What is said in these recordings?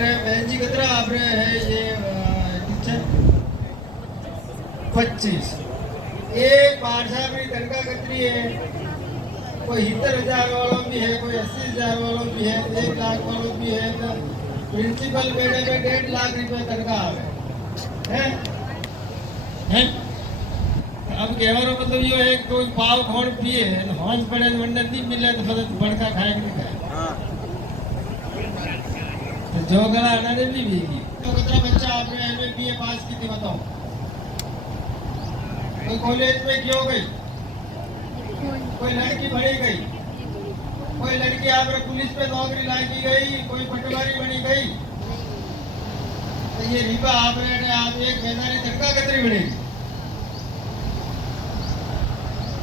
बहन जी कितना आप रहे हैं ये टीचर 25 एक पाठशाला में तनख्वाह कितनी है? कोई 70,000 वालों भी है, कोई 80,000 वालों भी है, 1 लाख वालों भी है। तो प्रिंसिपल बेड़े में 1.5 लाख रुपए तनख्वाह है हैं? अब कहवारो मतलब ये है कोई पाव खोड़ पिए हॉन्स पड़े वंडर नहीं मिले तो फिर बड़का खाए कि नहीं खाए। हाँ तो जो गला अनाने नहीं भीगी। तो कितना बच्चा आपने एमए बीए पास की थी बताओ? कोई कॉलेज में क्यों गई? कोई लड़की पढ़ी गई, कोई लड़की आपने पुलिस पे नौकरी लागी गई, कोई पटवारी बनी गई। तो ये रिबा आपने आप एक महीना की तनख्वाह कितनी बनेगी?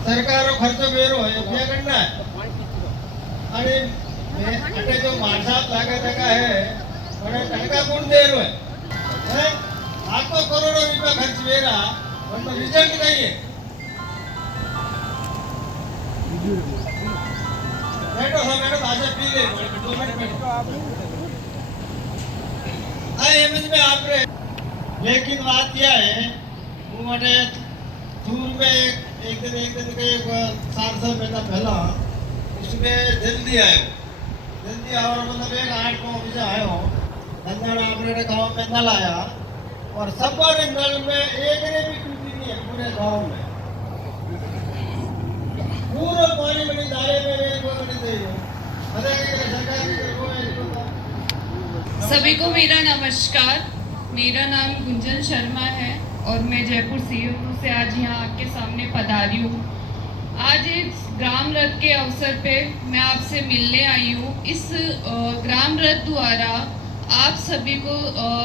सरकारो खर्चो बेरो है क्या करना है? अरे अटे जो मानसाब लागे तका है बड़े तनख्वाह कौन दे रहा है? लाखों करोड़ों रुपया खर्च बेरा वरना रिजल्ट नहीं है। बैठो हाँ बैठो आजा पी ले 2 मिनट बैठो। अरे समझ में आप रहे लेकिन बात क्या है वो मटे दूर में एक दिन के 4 साल महीना पहला उसमें जल्दी आया और मतलब एक 8-9 बजे आयो नंदाड़ा अपने गाँव में नल आया और सब नल में एक ने भी टूटी नहीं है पूरे गाँव में। पूरा पानी बनी दारे में बनी दे सभी को मेरा नमस्कार। मेरा नाम गुंजन शर्मा है और मैं जयपुर सीहोर से आज यहाँ आपके सामने पधारी हूँ। आज इस ग्राम रथ के अवसर पे मैं आपसे मिलने आई हूँ। इस ग्राम रथ द्वारा आप सभी को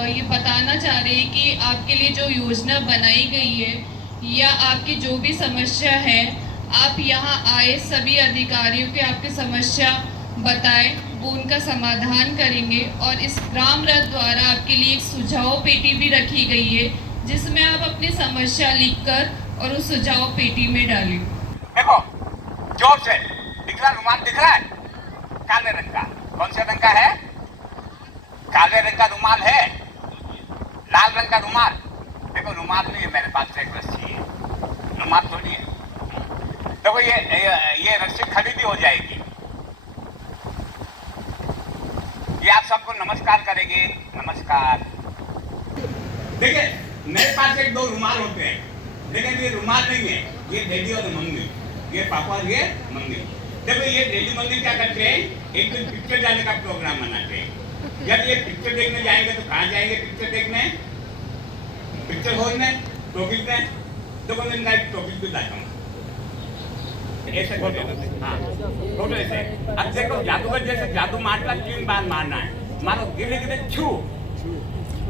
ये बताना चाह रहे हैं कि आपके लिए जो योजना बनाई गई है या आपकी जो भी समस्या है आप यहाँ आए, सभी अधिकारियों के आपकी समस्या बताएं, वो उनका समाधान करेंगे। और इस ग्राम रथ द्वारा आपके लिए एक सुझाव पेटी भी रखी गई है जिसमें आप अपनी समस्या लिखकर और उस सुझाव पेटी में डालें। देखो जोर से दिख रहा रुमाल दिख रहा है काले रंग का? कौन से रंग का है? काले रंग का रुमाल है, लाल रंग का रुमाल। देखो रुमाल नहीं है मेरे पास, एक रस्सी है, रुमाल थोड़ी है। देखो ये रस्सी खरीदी हो जाएगी। ये आप सबको नमस्कार करेंगे, नमस्कार। देखिए मेरे पास 1-2 रुमाल होते हैं लेकिन ये रुमाल नहीं है, ये डैडी और मम्मी, ये पापा और ये मम्मी। देखो ये डैडी मम्मी क्या करते हैं, एक दिन पिक्चर जाने का प्रोग्राम बनाते हैं। जब ये पिक्चर देखने जाएंगे तो कहाँ जाएंगे पिक्चर देखने? पिक्चर हॉल में, टॉकीज में। देखो मैं इनका टॉकीज भी लाता हूँ ऐसे हाँ फोटो ऐसे। अब देखो जादूगर जैसे जादू मारना 3 बार मारना है। मारो गिले गिले छू,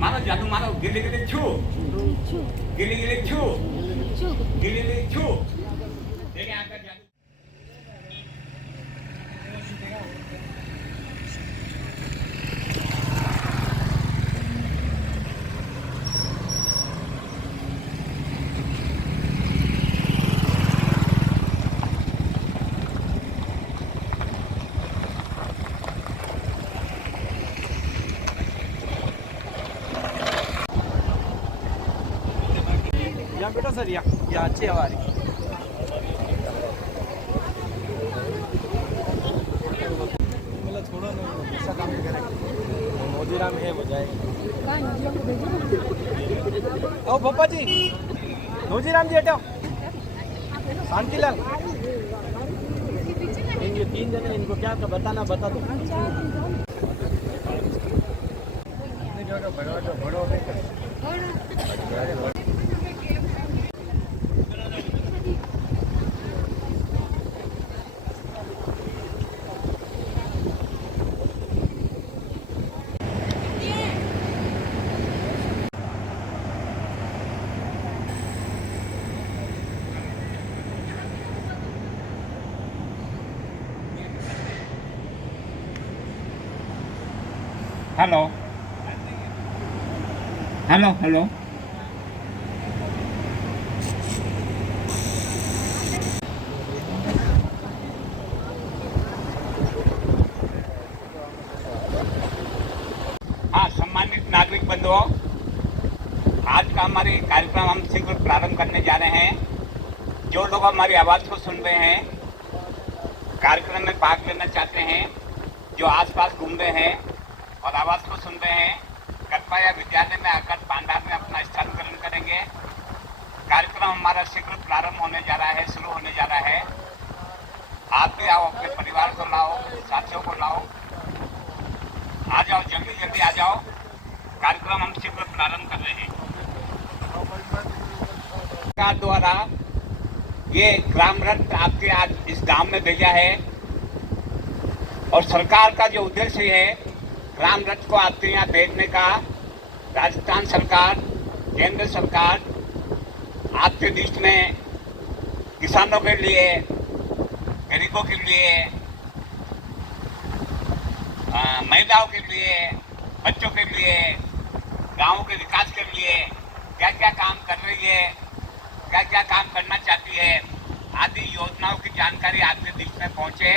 मारो जादू मारो गिले गिले छू, गिले गिले छू, गिले गिले छू। देखिए आपका जादू। यहाँ बेटा सर यहाँ अच्छी हवा आ रही। मतलब थोड़ा ना ऐसा काम करेंगे मोदीराम है वो जाए। ओ पप्पा जी मोदीराम जी हटाओ, शांतिलाल ये 3 जने इनको क्या बताना बता दो। हेलो हेलो हेलो हाँ, सम्मानित नागरिक बंधुओं, आज का हमारे कार्यक्रम हम शीघ्र प्रारंभ करने जा रहे हैं। जो लोग हमारी आवाज़ को सुन रहे हैं, कार्यक्रम में भाग लेना चाहते हैं, जो आसपास घूम रहे हैं और आवाज़ को सुन रहे हैं, कृपया विद्यालय में आकर पांडाल में अपना स्थान ग्रहण करेंगे। कार्यक्रम हमारा शीघ्र प्रारंभ होने जा रहा है, शुरू होने जा रहा है। आप भी आओ, अपने परिवार को लाओ, साथियों को लाओ, आ जाओ, जल्दी जल्दी आ जाओ। कार्यक्रम हम शीघ्र प्रारंभ कर रहे हैं। सरकार द्वारा ये ग्राम रथ आपके आज इस गांव में भेजा है और सरकार का जो उद्देश्य है ग्राम रथ को आपके यहाँ भेजने का, राजस्थान सरकार, केंद्र सरकार आपके बीच में किसानों के लिए, गरीबों के लिए, महिलाओं के लिए, बच्चों के लिए, गाँव के विकास के लिए क्या क्या काम कर रही है, क्या क्या काम करना चाहती है, आदि योजनाओं की जानकारी आपके बीच में पहुंचे,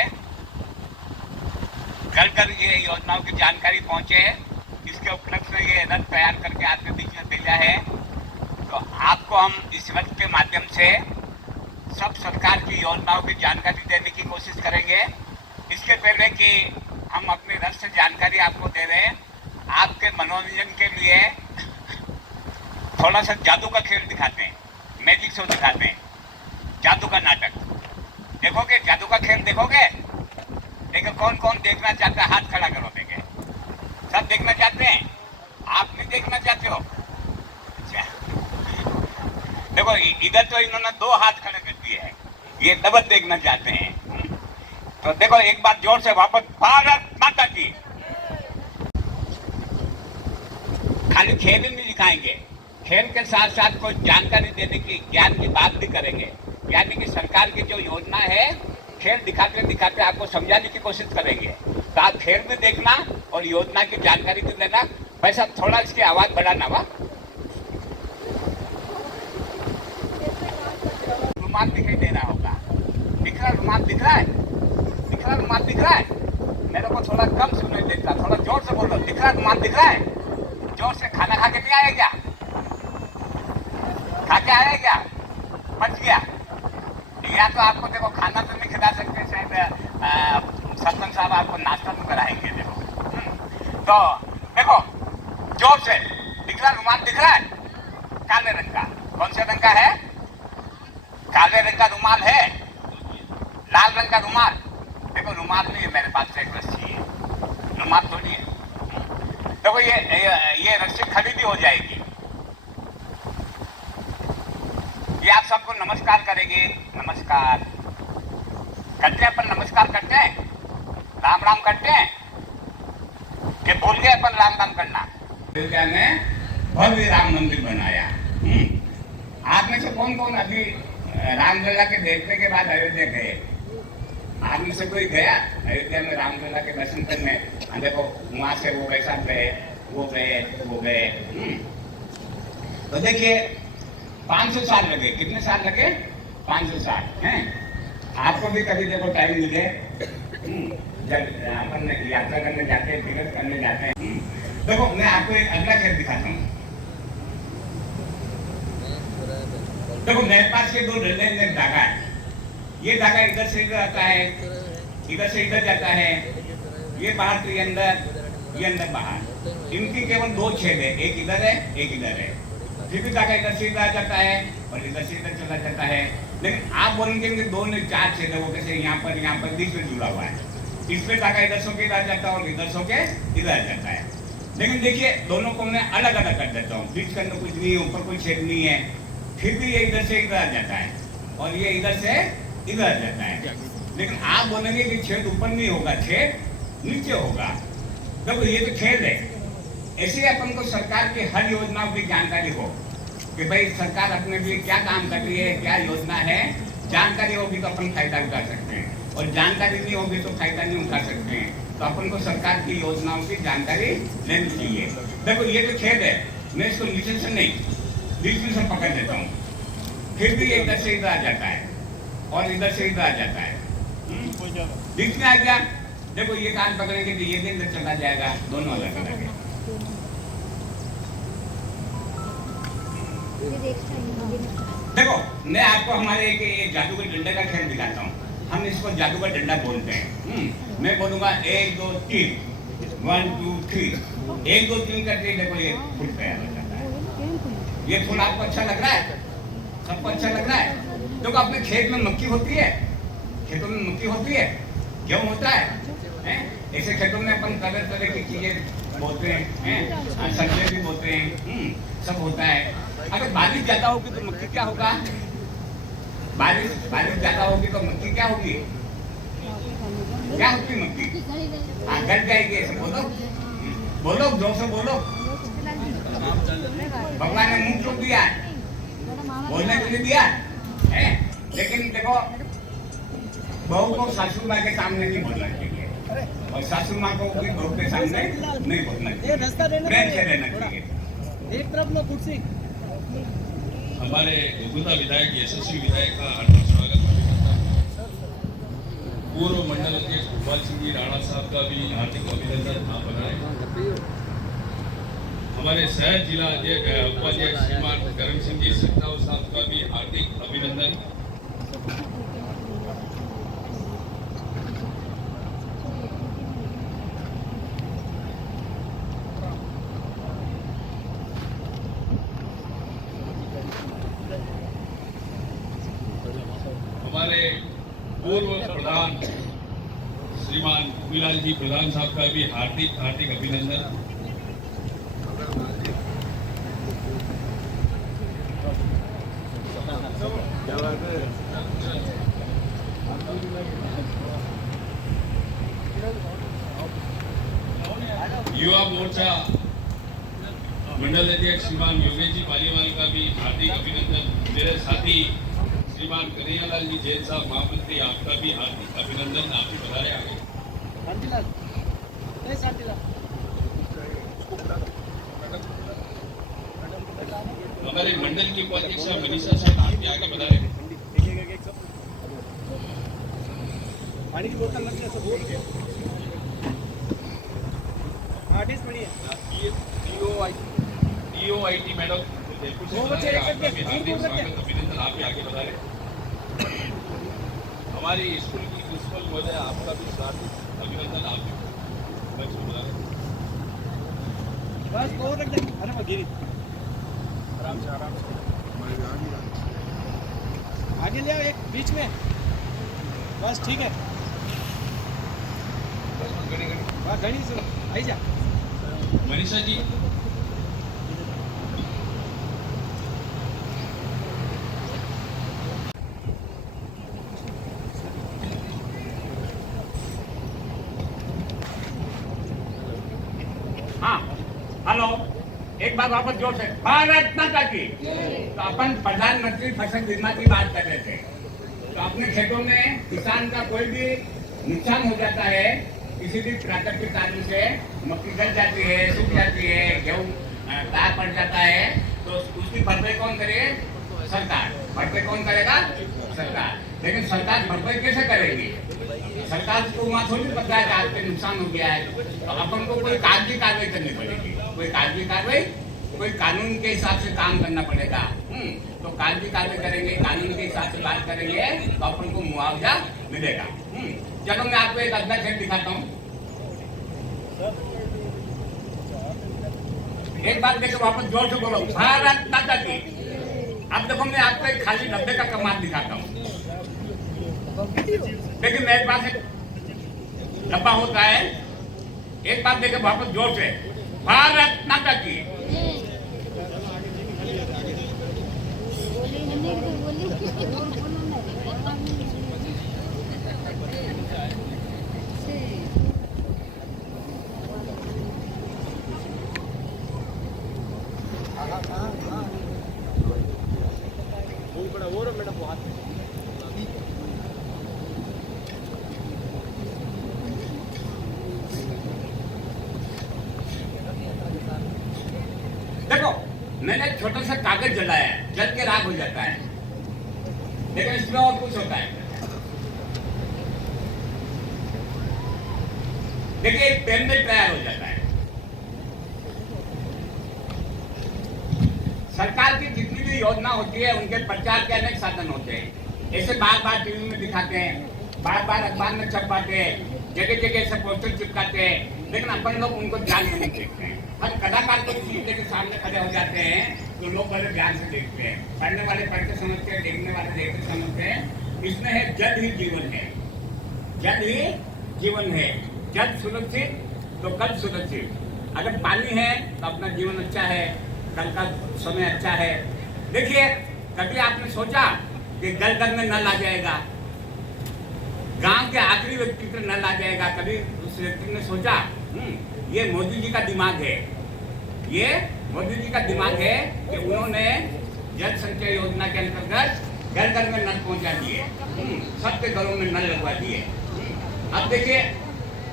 घर घर ये योजनाओं की जानकारी पहुंचे। इसके उपलक्ष्य में ये रथ तैयार करके आपके बीच में भेजा है। तो आपको हम इस रथ के माध्यम से सब सरकार की योजनाओं की जानकारी देने की कोशिश करेंगे। इसके पहले कि हम अपने रथ से जानकारी आपको दे रहे हैं, आपके मनोरंजन के लिए थोड़ा सा जादू का खेल दिखाते हैं, मैजिक शो दिखाते हैं, जादू का नाटक देखोगे, जादू का खेल देखोगे। देखो कौन कौन देखना चाहता है, हाथ खड़ा करो। देखे सब देखना चाहते हैं, आप नहीं देखना चाहते हो? अच्छा, देखो इधर तो इन्होंने 2 हाथ खड़े कर दिए हैं, ये डबल देखना चाहते हैं। तो देखो एक बार जोर से वापस, भारत माता की। खाली खेल ही नहीं दिखाएंगे, खेल के साथ साथ कोई जानकारी देने की, ज्ञान की बात भी करेंगे। यानी कि सरकार की जो योजना है, खेल दिखाते दिखाते आपको समझाने की कोशिश करेंगे। तो आप खेल भी देखना और योजना की जानकारी भी लेना। वैसा थोड़ा इसकी आवाज बढ़ाना। वाह, रुमाल दिखाई दे रहा होगा, दिख रहा रुमाल, दिख रहा है, दिख रहा रुमाल, दिख रहा है। मेरे को थोड़ा कम सुनाई देता, थोड़ा जोर से बोलो, दिख रहा रुमाल, दिख रहा है। जोर से। खाना खा के नहीं आया क्या? खा के आया क्या? बच गया? या तो आपको देखो खाना तो नहीं खिला सकते, शायद सरपंच साहब आपको नाश्ता तो कराएंगे। देखो तो देखो जोर से, दिख रहा रुमाल, दिख रहा है काले रंग का। कौन से रंग का है? काले रंग का रुमाल है, लाल रंग का रुमाल। देखो रुमाल नहीं है मेरे पास, से एक रस्सी है, रुमाल थोड़ी है। देखो ये रस्सी खड़ी भी हो जाएगी। ये आप सबको नमस्कार करेंगे। नमस्कार करते हैं अपन, नमस्कार करते हैं, राम राम करते हैं कि भूल गए अपन राम राम करना। अयोध्या में भव्य राम मंदिर बनाया। आप में से कौन कौन अभी रामलला के देखने के बाद अयोध्या गए? आप में से कोई गया अयोध्या में रामलला के दर्शन करने? देखो वहां से वो वैसा गए, वो गए, वो गए। तो देखिए 500 साल लगे। कितने साल लगे? 500 साल हैं। आपको भी कभी देखो टाइम मिले, जब अपन यात्रा करने जाते हैं, तीर्थ करने जाते हैं। देखो मैं आपको एक अगला खेल दिखाता हूँ। देखो मेरे पास ये 2 डंडे में धागा है। ये धागा इधर से इधर आता है, इधर से इधर जाता है, ये बाहर से अंदर, ये अंदर बाहर। इनकी केवल 2 छेद है, एक इधर है, एक इधर है। फिर भी धागा इधर से इधर आ जाता है और इधर से इधर चला जाता है। लेकिन आप बोलेंगे कि 2 में 4 छेद है, वो कैसे? यहाँ पर बीच में जुड़ा हुआ है। इसमें धागा इधर सो के इधर आ जाता है और इधर सो के इधर आ जाता है। लेकिन देखिए दोनों को मैं अलग अलग कर देता हूँ। बीच के अंदर कुछ नहीं है, ऊपर कोई छेद नहीं है, फिर भी ये इधर से इधर आ जाता है और ये इधर से इधर आ जाता है। लेकिन आप बोलेंगे कि छेद ऊपर नहीं होगा, छेद नीचे होगा। देखो ये तो छेद है। ऐसे अपन को सरकार की हर योजनाओं की जानकारी हो कि भाई सरकार अपने लिए क्या काम कर रही है, क्या योजना है। जानकारी होगी तो अपन फायदा उठा सकते हैं, और जानकारी नहीं होगी तो फायदा नहीं उठा सकते हैं। तो अपन को सरकार की योजनाओं की जानकारी लेनी चाहिए। देखो ये तो छेद है, मैं इसको नीचे से नहीं, बीच में से पकड़ देता हूँ, फिर भी ये इधर से इधर आ जाता है और इधर से इधर आ जाता है। बीच में आ गया। देखो ये कान पकड़ेंगे तो ये भी अंदर चला जाएगा, दोनों अलग अलग है। देखो मैं आपको हमारे एक जादूगर डंडे का खेल दिखाता हूँ। हम इसको जादूगर डंडा बोलते हैं। मैं बोलूंगा 1 2 3, 1 2 3, 1 2 3 करके देखो ये फूल तैयार हो जाता है। ये फूल आपको अच्छा लग रहा है? सबको अच्छा लग रहा है? देखो अपने खेत में मक्की होती है, खेतों में मक्की होती है, गेहूं होता है? ऐसे खेतों में अपन तरह तरह की चीजें बोते हैं, सब्जियां भी बोते हैं, सब होता है। अगर बारिश ज्यादा होगी तो मक्की क्या होगा? बारिश ज्यादा होगी तो मक्की क्या होगी? क्या होगी मक्की? गल जाएगी। ऐसे बोलो, बोलो जोर से बोलो। भगवान ने मुंह क्यों दिया है? बोलने के लिए दिया है। लेकिन देखो बहू को सासू माँ के सामने नहीं बोलना चाहिए, और सासू माँ को भी बहू के सामने नहीं बोलना चाहिए, प्रेम से रहना चाहिए। एक तरफ लो कुर्सी। हमारे गुंदा विधायक यशस्वी विधायक का हार्दिक स्वागत करता हूं। पूर्व मंडल अध्यक्ष गोपाल सिंह जी राणा साहब का भी हार्दिक अभिनंदन आप बनाए। हमारे शहर जिला उपाध्यक्ष श्रीमान करण सिंह जी सत्ताव साहब का भी हार्दिक अभिनंदन। हमारे पूर्व प्रधान श्रीमान भूमिलाल जी प्रधान साहब का भी हार्दिक अभिनंदन। युवा मोर्चा मंडल अध्यक्ष श्रीमान योगेश जी पालीवाल का भी हार्दिक अभिनंदन। मेरे साथी श्रीमान कन्हैयालाल जी जैन साहब महामंत्री, आपका भी हार्दिक अभिनंदन। आप भी बधाएं आगे। हमारे मंडल की उपाध्यक्ष मनीषा साहब, आप भी आगे बधाएं। पानी की बोतल लग गया DOIT मैडम जयपुर से आपका भी हार्दिक स्वागत अभिनंदन। आप भी आगे बढ़ा रहे। हमारी स्कूल की प्रिंसिपल महोदय, आपका भी हार्दिक अभिनंदन। आप भी बढ़ा रहे। बस को रख दे। अरे गिरी आराम से आगे ले आओ, एक बीच में। बस ठीक है। घड़ी से आई जा मनीषा जी। हाँ हेलो, एक बार वापस जोर से भारत माता की। तो अपन प्रधानमंत्री फसल बीमा की बात कर रहे थे। तो अपने खेतों में किसान का कोई भी नुकसान हो जाता है, किसी भी प्राकृतिक कारण से मक्की गल जाती है, सूख जाती है, गेहूँ तार पड़ जाता है, तो उसकी भरपाई कौन करेगा? सरकार। भरपाई कौन करेगा? सरकार। लेकिन सरकार भरपाई कैसे करेगी? सरकार को वहाँ थोड़ी पता है कि आपके नुकसान हो गया है, तो अपन को कोई कागजी कार्रवाई करनी पड़ेगी। कोई कागजी कार्रवाई, कोई कानून के हिसाब से काम करना पड़ेगा। तो कागजी कार्रवाई करेंगे, कानून के हिसाब से बात करेंगे, तो अपन को मुआवजा मिलेगा। चलो मैं आपको एक अगला खेल दिखाता हूँ। एक बार देखो, वापस जोर से बोलो, भारत माता की। अब देखो मैं आपको एक खाली डब्बे का कमाल दिखाता हूँ। देखिए मेरे पास एक डब्बा होता है। एक बार देखो वापस जोर से, भारत माता की। देखो मैंने छोटा सा कागज जलाया है, जल के राख हो जाता है, लेकिन इसमें और कुछ होता है। देखिए एक पेन में तैयार हो जाता है। योजना होती है उनके प्रचार के अनेक साधन होते हैं। ऐसे बार बार टीवी में दिखाते हैं, बार बार अखबार में छपवाते हैं, जगह जगह ऐसे पोस्टर चिपकाते हैं, लेकिन अपन लोग उनको ध्यान में नहीं देखते हैं। हम कलाकार को चीज के सामने खड़े हो जाते हैं तो लोग बड़े ध्यान से देखते हैं, पढ़ने वाले पढ़ते समझते हैं, देखने वाले देखते समझते हैं। इसमें है जल ही जीवन है, जल ही जीवन है। जल सुरक्षित तो कल सुरक्षित। अगर पानी है तो अपना जीवन अच्छा है, कल का समय अच्छा है। देखिए, कभी आपने सोचा कि घर में नल आ जाएगा, गांव के आखिरी व्यक्ति पर नल आ जाएगा? कभी उस व्यक्ति ने सोचा? ये मोदी जी का दिमाग है, ये मोदी जी का दिमाग है कि उन्होंने जल संचय योजना के अंतर्गत घर घर में नल पहुंचा दिए, सबके घरों में नल लगवा दिए। अब देखिए,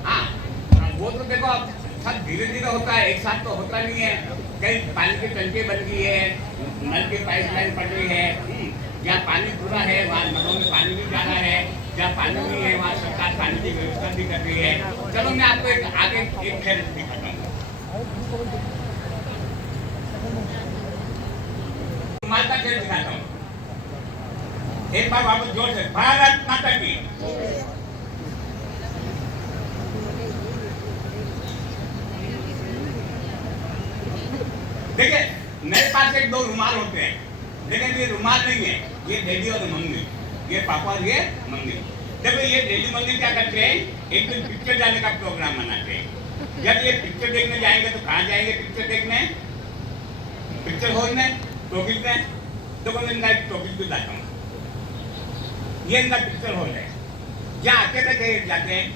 हाँ वो तो देखो अब सब धीरे धीरे होता है, एक साथ तो होता नहीं है। कई पानी की टंकी बन गई है, नल की पाइपलाइन पड़ रही है, जहाँ पानी पूरा है वहाँ नलों में पानी भी जा रहा है, जहाँ पानी नहीं है वहाँ सरकार पानी की व्यवस्था भी कर रही है। चलो मैं आपको एक आगे एक खेल दिखाता हूँ, रुमाल का खेल दिखाता हूँ। एक बार वापस जोर से, भारत माता की। देखिए, मेरे पास एक दो रुमाल होते हैं, लेकिन ये रुमाल नहीं है, ये डैडी और मम्मी, ये पापा और ये मम्मी। देखो, ये डैडी मम्मी क्या करते हैं, एक दिन पिक्चर जाने का प्रोग्राम बनाते हैं। जब ये पिक्चर देखने जाएंगे तो कहाँ जाएंगे पिक्चर देखने? पिक्चर हॉल में, टॉकीज में। देखो मैं इनका एक टॉकीज भी लाता हूँ, ये इनका पिक्चर हॉल है, जहाँ अकेले जाते हैं।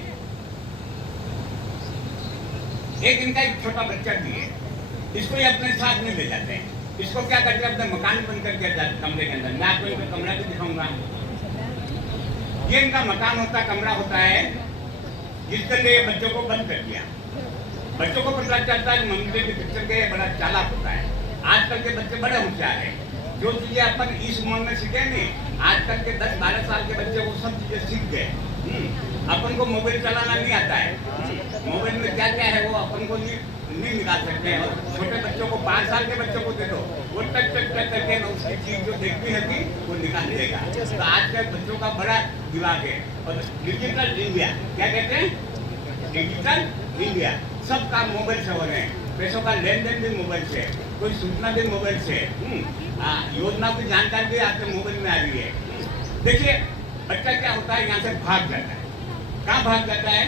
एक इनका एक छोटा बच्चा भी है, इसको ये अपने साथ में ले जाते हैं। इसको क्या करते हैं, अपने मकान बंद करके कमरे के अंदर। मैं आपको इनका कमरा भी दिखाऊंगा। ये इनका मकान होता है, कमरा होता है, जिसके लिए बच्चों को बंद कर दिया। बच्चों को पता चलता है कि मम्मी के पिक्चर के बड़ा चालाक होता है। आजकल के बच्चे बड़े होशियार हैं, जो चीजें अपन इस उम्र में सीखे नहीं, आजकल के 10-12 साल के बच्चे वो सब चीजें सीख गए। अपन को मोबाइल चलाना नहीं आता है, मोबाइल में क्या क्या है वो अपन को नहीं निकाल सकते हैं। और छोटे बच्चों को 5 साल के बच्चों को दे दो, वो टक टक टक करके उसकी चीज जो देखती है वो निकाल देगा। तो आज के बच्चों का बड़ा दिमाग है। और डिजिटल इंडिया क्या कहते हैं, डिजिटल इंडिया, सब काम मोबाइल से हो रहे हैं। पैसों का लेन देन भी मोबाइल से, कोई सूचना भी मोबाइल से, योजना की जानकारी भी आपके मोबाइल में आ रही है। देखिए, बच्चा क्या होता है, यहाँ से भाग जाता है। कहाँ भाग जाता है?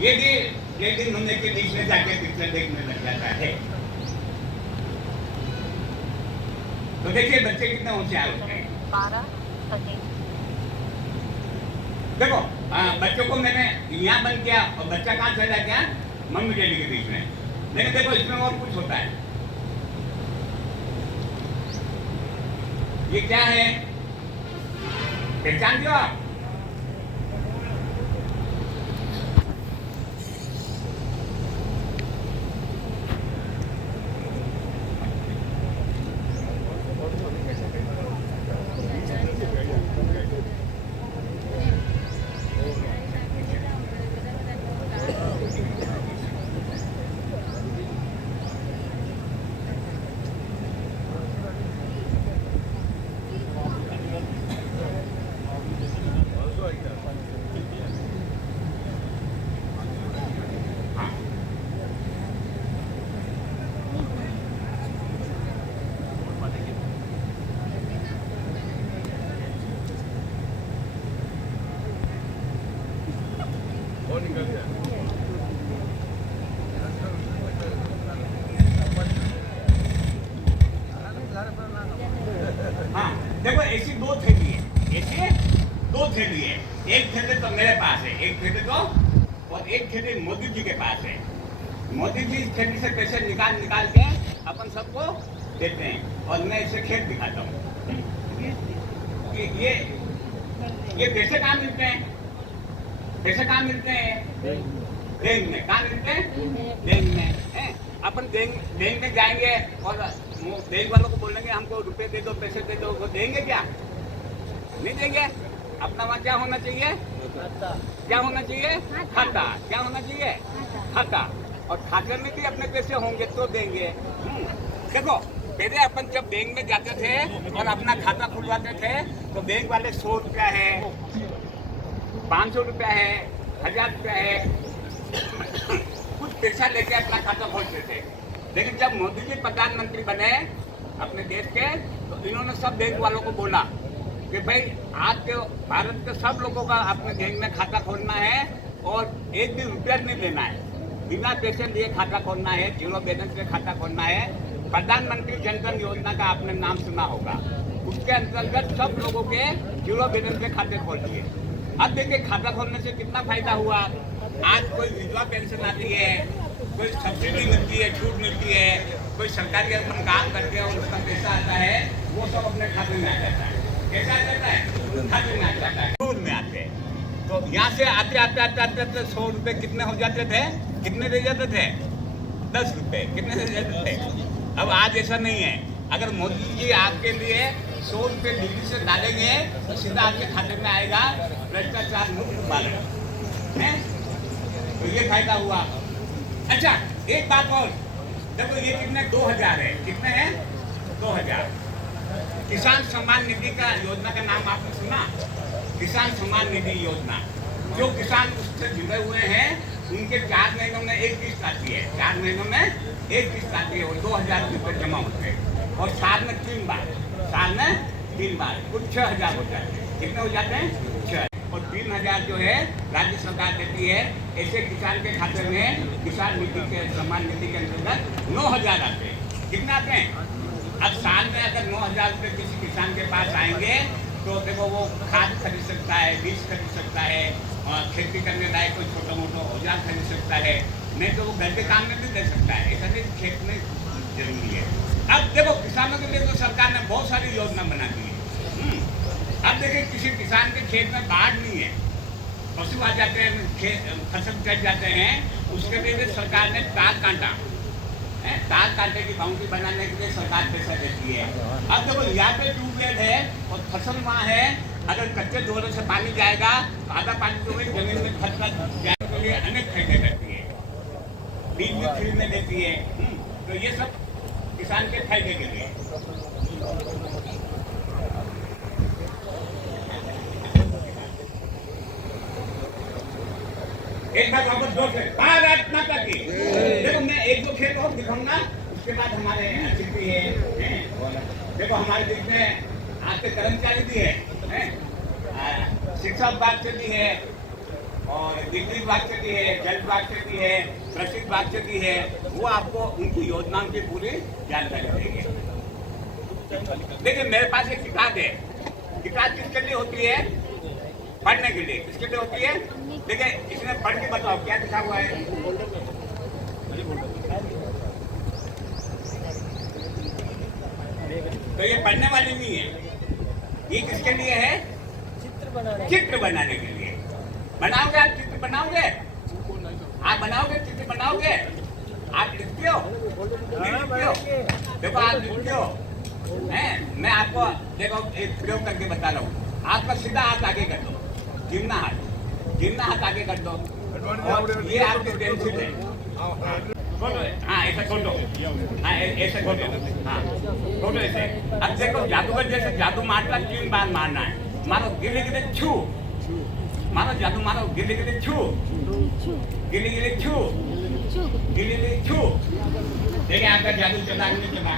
ये भी लेकिन मम्मी के बीच में जाके पिक्चर देखने लग जाता है। तो देखिए बच्चे कितने होशियार होते हैं। देखो, बच्चों को मैंने यहाँ बंद किया और बच्चा कहाँ चला गया, मम्मी डैडी के बीच में। लेकिन देखो, इसमें और कुछ होता है। ये क्या है, पहचान दो आप? हाँ, देखो ऐसी दो थैली है, ऐसी दो थैली है। एक थैली तो मेरे पास है, एक थैली तो और एक थैली मोदी जी के पास है। मोदी जी इस थैली से पैसे निकाल के अपन सबको देते हैं। और मैं इसे खेत दिखाता हूँ। ये पैसे कहाँ मिलते हैं? पैसे कहाँ मिलते हैं? बैंक में। कहाँ मिलते हैं? बैंक में। अपन बैंक में जाएंगे और बैंक वालों को बोलेंगे हमको रुपए दे दो, पैसे दे दो, वो देंगे क्या? नहीं देंगे। अपना वहाँ क्या होना चाहिए? क्या होना चाहिए? खाता। क्या होना चाहिए? खाता। और खाते में भी अपने पैसे होंगे तो देंगे। देखो, पहले अपन जब बैंक में जाते थे और अपना खाता खुलवाते थे तो बैंक वाले 100 रुपया है, 500 रुपया है, 1000 रुपया है, कुछ पैसा लेके अपना खाता खोलते थे। लेकिन जब मोदी जी प्रधानमंत्री बने अपने देश के तो इन्होंने सब बैंक वालों को बोला कि भाई आज के भारत के सब लोगों का अपने बैंक में खाता खोलना है और एक भी रुपया नहीं लेना है, बिना पैसे लिए खाता खोलना है, जीरो बैलेंस से खाता खोलना है। प्रधानमंत्री जन धन योजना का आपने नाम सुना होगा, उसके अंतर्गत सब लोगों के जीरो बैलेंस से खाते खोल दिए। अब देखिए खाता खोलने से कितना फायदा हुआ। आज कोई विधवा पेंशन आती है, कोई सब्सिडी मिलती है, छूट मिलती है, कोई सरकारी अपन काम करते हैं और उसका पैसा आता है, वो सब अपने खाते में आ जाता है। कैसा आ जाता है? खाते में आ जाता है, दूध में आते हैं। तो यहाँ से आते आते आते आते आते 100 रुपये कितने हो जाते थे? कितने दे जाते थे? 10 रुपये। कितने दे जाते थे? अब आज ऐसा नहीं है। अगर मोदी जी आपके लिए 100 रुपये दिल्ली से डालेंगे तो सीधा आपके खाते में आएगा भ्रष्टाचार मुक्त भारत है। तो ये फायदा हुआ। अच्छा एक बात और, देखो ये कितने 2000 है, कितने हैं? 2000। किसान सम्मान निधि का योजना का नाम आपने सुना? किसान सम्मान निधि योजना, जो किसान उससे जुड़े हुए हैं उनके 4 महीनों में एक किस्त आती है, 4 महीनों में एक किस्त आती है और 2000 रुपये जमा होते हैं और साल में 3 बार, साल में 3 बार कुल 6000 हो जाते हैं। कितने हो जाते हैं? 6। और 3000 जो है राज्य सरकार देती है। ऐसे किसान के खाते में किसान निधि के सम्मान निधि के अंतर्गत 9000 आते हैं। कितने आते हैं? अब साल में अगर 9000 रुपये किसी किसान के पास आएंगे तो देखो वो खाद खरीद सकता है, बीज खरीद सकता है, और खेती करने लायक कोई छोटा मोटा औजार खरीद सकता है, नहीं तो वो घर के काम में भी दे सकता है। ऐसा नहीं खेत में जरूरी है। अब देखो किसानों के लिए तो सरकार ने बहुत सारी योजना बना दी है। अब देखिए किसी किसान के खेत में बाढ़ नहीं है, पशु आ जाते हैं, फसल कट जाते हैं, उसके लिए भी सरकार ने तार काटा, तार कांटे की बाउंड्री बनाने के लिए सरकार पैसा देती है। अब देखो यहाँ पे ट्यूबवेल है और फसल वहाँ है, अगर कच्चे दोहरे से पानी जाएगा तो आधा पानी जो है जमीन में खतरा जाने के लिए अनेक फायदे करती है, बीज भी फ्री में देती है। तो ये सब किसान के फायदे के लिए। एक बार वापस जोर से भारत माता की। देखो मैं एक दो खेल और दिखाऊंगा, उसके बाद हमारे अतिथि है। देखो हमारे बीच में आपके कर्मचारी भी है, शिक्षा विभाग से भी है और बिजली विभाग से भी है, जल विभाग से भी है, कृषि विभाग से भी है। वो आपको उनकी योजनाओं की पूरी जानकारी देंगे। देखिए मेरे पास एक किताब है। किताब किसके लिए होती है? पढ़ने के लिए। किसके लिए होती है? देखिए इसमें पढ़ के बताओ क्या लिखा हुआ है। तो ये पढ़ने वाली नहीं है, ये किसके लिए है? चित्र बनाने के लिए। बनाओगे आप? चित्र बनाओगे आप? बनाओगे चित्र बनाओगे आप? लिखते हो? लिखते हो? देखो आप लिखते हो हैं? मैं आपको देखो एक प्रयोग करके बता रहा हूँ। आपका सीधा हाथ आगे कर दो, गिरना हाथ आगे कर दो। और ये आपके पेंसिल है। हाँ ऐसा खोलो, हाँ ऐसे खोलो, हाँ खोलो ऐसे। अब देखो जादूगर जैसे जादू मारता 3 बार मारना है। मारो गिले गिले छू, मारो जादू मारो गिले गिले छू, गिले गिले छू, गिले गिले छू। देखिए आपका जादू चला नहीं चला।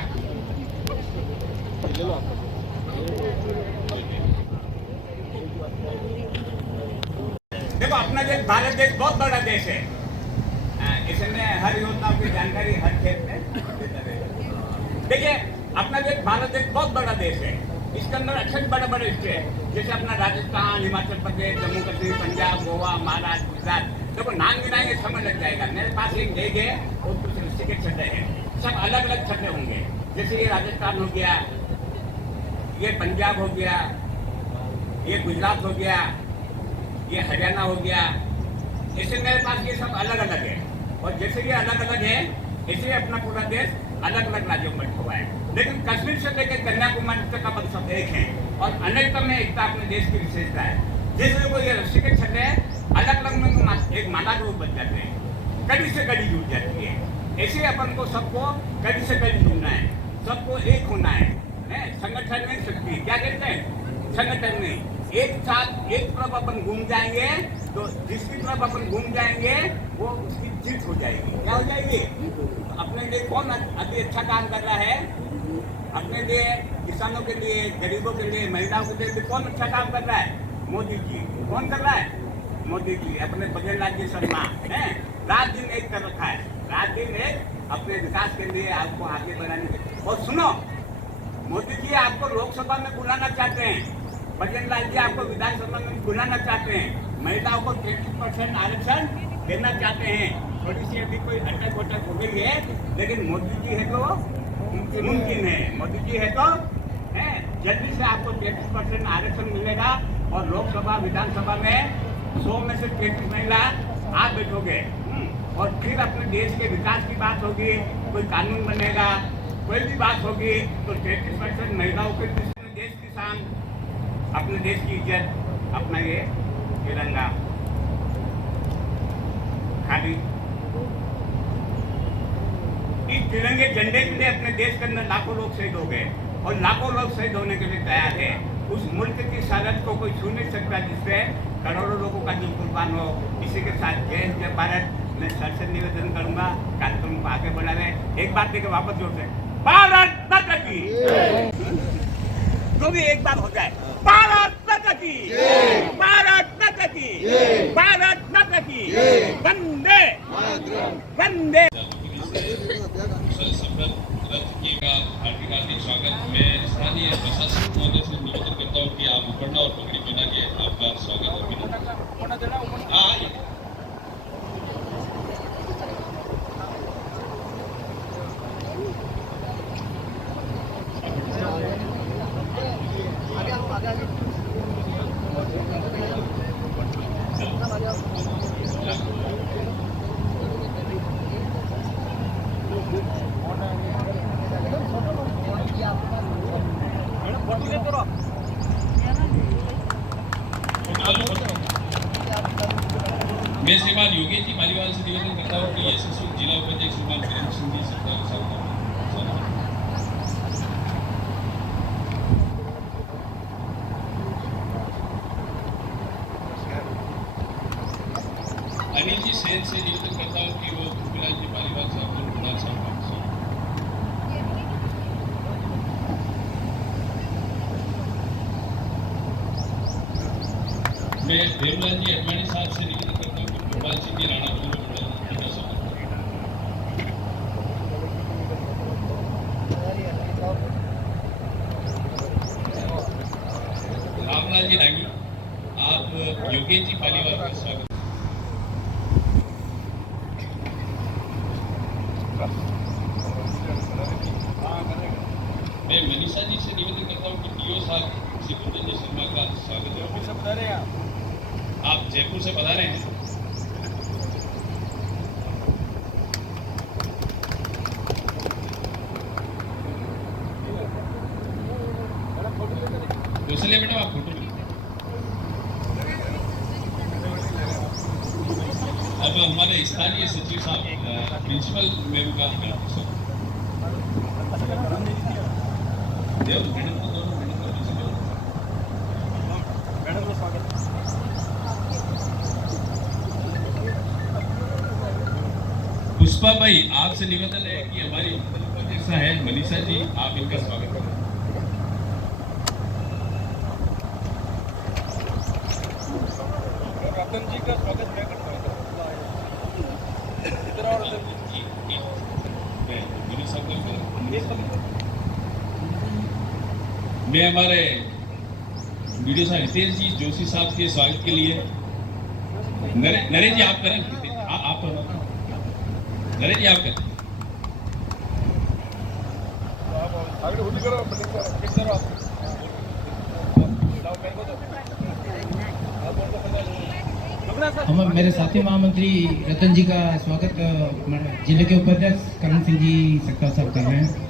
देखो अपना देश भारत देश बहुत बड़ा देश है। इसमें हर योजना की जानकारी हर क्षेत्र में देता रहेगा। देखिए अपना देश भारत देश बहुत बड़ा देश है। इसके अंदर अच्छे बड़े बड़े स्टेट है, जैसे अपना राजस्थान, हिमाचल प्रदेश, जम्मू कश्मीर, पंजाब, गोवा, महाराष्ट्र, गुजरात। देखो नाम गिनाएंगे समय लग जाएगा। मेरे पास एक जगह है और कुछ ऋषि के छठे हैं, सब अलग अलग छठे होंगे। जैसे ये राजस्थान हो गया, ये पंजाब हो गया, ये गुजरात हो गया, ये हरियाणा हो गया। ऐसे मेरे पास ये सब अलग अलग है। और जैसे ये अलग अलग है ऐसे अपना पूरा देश अलग अलग राज्यों में हुआ है। लेकिन कश्मीर से लेकर कन्याकुमारी तक अपन सब एक हैं और अनेकता में एकता अपने देश की विशेषता है। जैसे को ये रस्सी के छठे अलग अलग में एक माला के रूप बन जाते हैं, कड़ी से कड़ी जुड़ जाती है। ऐसे अपन को सबको कड़ी से कड़ी जुड़ना है। सबको एक होना है, संगठन में शक्ति। क्या कहते हैं? संगठन में एक साथ एक तरफ अपन घूम जाएंगे तो जिसकी तरफ अपन घूम जाएंगे वो उसकी जीत हो जाएगी। क्या हो जाएगी? अपने लिए कौन अभी अच्छा काम कर रहा है? अपने लिए, किसानों के लिए, गरीबों के लिए, महिलाओं के लिए कौन अच्छा काम कर रहा है? मोदी जी। कौन कर रहा है? मोदी जी। अपने भजनलाल जी शर्मा है, रात दिन एक कर रखा है, रात दिन एक अपने विकास के लिए आपको आगे बढ़ाने के। और सुनो, मोदी जी आपको लोकसभा में बुलाना चाहते हैं, भजनलाल जी आपको विधानसभा में बुलाना चाहते हैं, महिलाओं को 30% आरक्षण देना चाहते हैं। थोड़ी सी अभी कोई अटक वटक हो गई है, लेकिन मोदी जी है तो मुमकिन है। मोदी जी है तो जल्दी से आपको 33% आरक्षण मिलेगा और लोकसभा विधानसभा में 100 में से 33 महिला आप बैठोगे। और फिर अपने देश के विकास की बात होगी, कोई कानून बनेगा, कोई भी बात होगी तो 33% महिलाओं के देश की शान, अपने देश की इज्जत, अपना ये तिरंगा खाली। इस तिरंगे झंडे के लिए अपने देश के अंदर लाखों लोग शहीद हो गए और लाखों लोग शहीद होने के लिए तैयार है। उस मुल्क की सरहद को कोई छू नहीं सकता जिससे करोड़ों लोगों का दिल कुर्बान हो। इसी के साथ जय भारत मैं सर से निवेदन करूंगा, कार्यक्रम को आगे बढ़ा रहे। एक बात देकर वापस जोड़ से भारत माता की, जो भी एक बार हो जाए, भारत माता की, भारत माता की, भारत माता की, वंदे वंदे। सफल रथ की का हार्दिक हार्दिक स्वागत। मैं स्थानीय प्रशासन महोदय से निवेदन करता हूँ कि आप मुखंडा और पगड़ी पहना के आपका स्वागत और अभिनंदन। मैं श्रीमान योगेश जी मालीवाल से निवेदन करता हूँ कि यशस्वी जिला उपाध्यक्ष श्रीमान वीरेंद्र सिंह जी सत्ता के साथ अनिल जी सेन से निवेदन करता हूँ कि वो पृथ्वीराज जी मालीवाल साहब को प्रधान साहब। मैं देवलाल जी अडवाणी साहब से निवेदन करता हूँ कि भोपाल सिंह जी राणा को रामलाल जी नागी, आप योगेश जी पालीवाल का स्वागत। मैं मनीषा जी से निवेदन करता हूँ कि डीओ साहब श्री गुंजन शर्मा का स्वागत है। आप जयपुर से पधारे हैं। कौशल्या मैडम आप फोटो अब हमारे स्थानीय सचिव साहब प्रिंसिपल मेम का देव मैडम को दोनों मैडम का स्वागत। पुष्पा भाई आपसे निवेदन है कि हमारी उपाध्यक्ष है मनीषा जी, आप इनका स्वागत करें। रतन जी का स्वागत मैं करता हूँ। मैं हमारे वीडियो साहब हितेश जी जोशी साहब के स्वागत के लिए नरेश जी आप करें, आप नरेश जी आप करें। हम मेरे साथी महामंत्री रतन जी का स्वागत जिले के उपाध्यक्ष करण सिंह जी सक्ता साहब कर रहे हैं।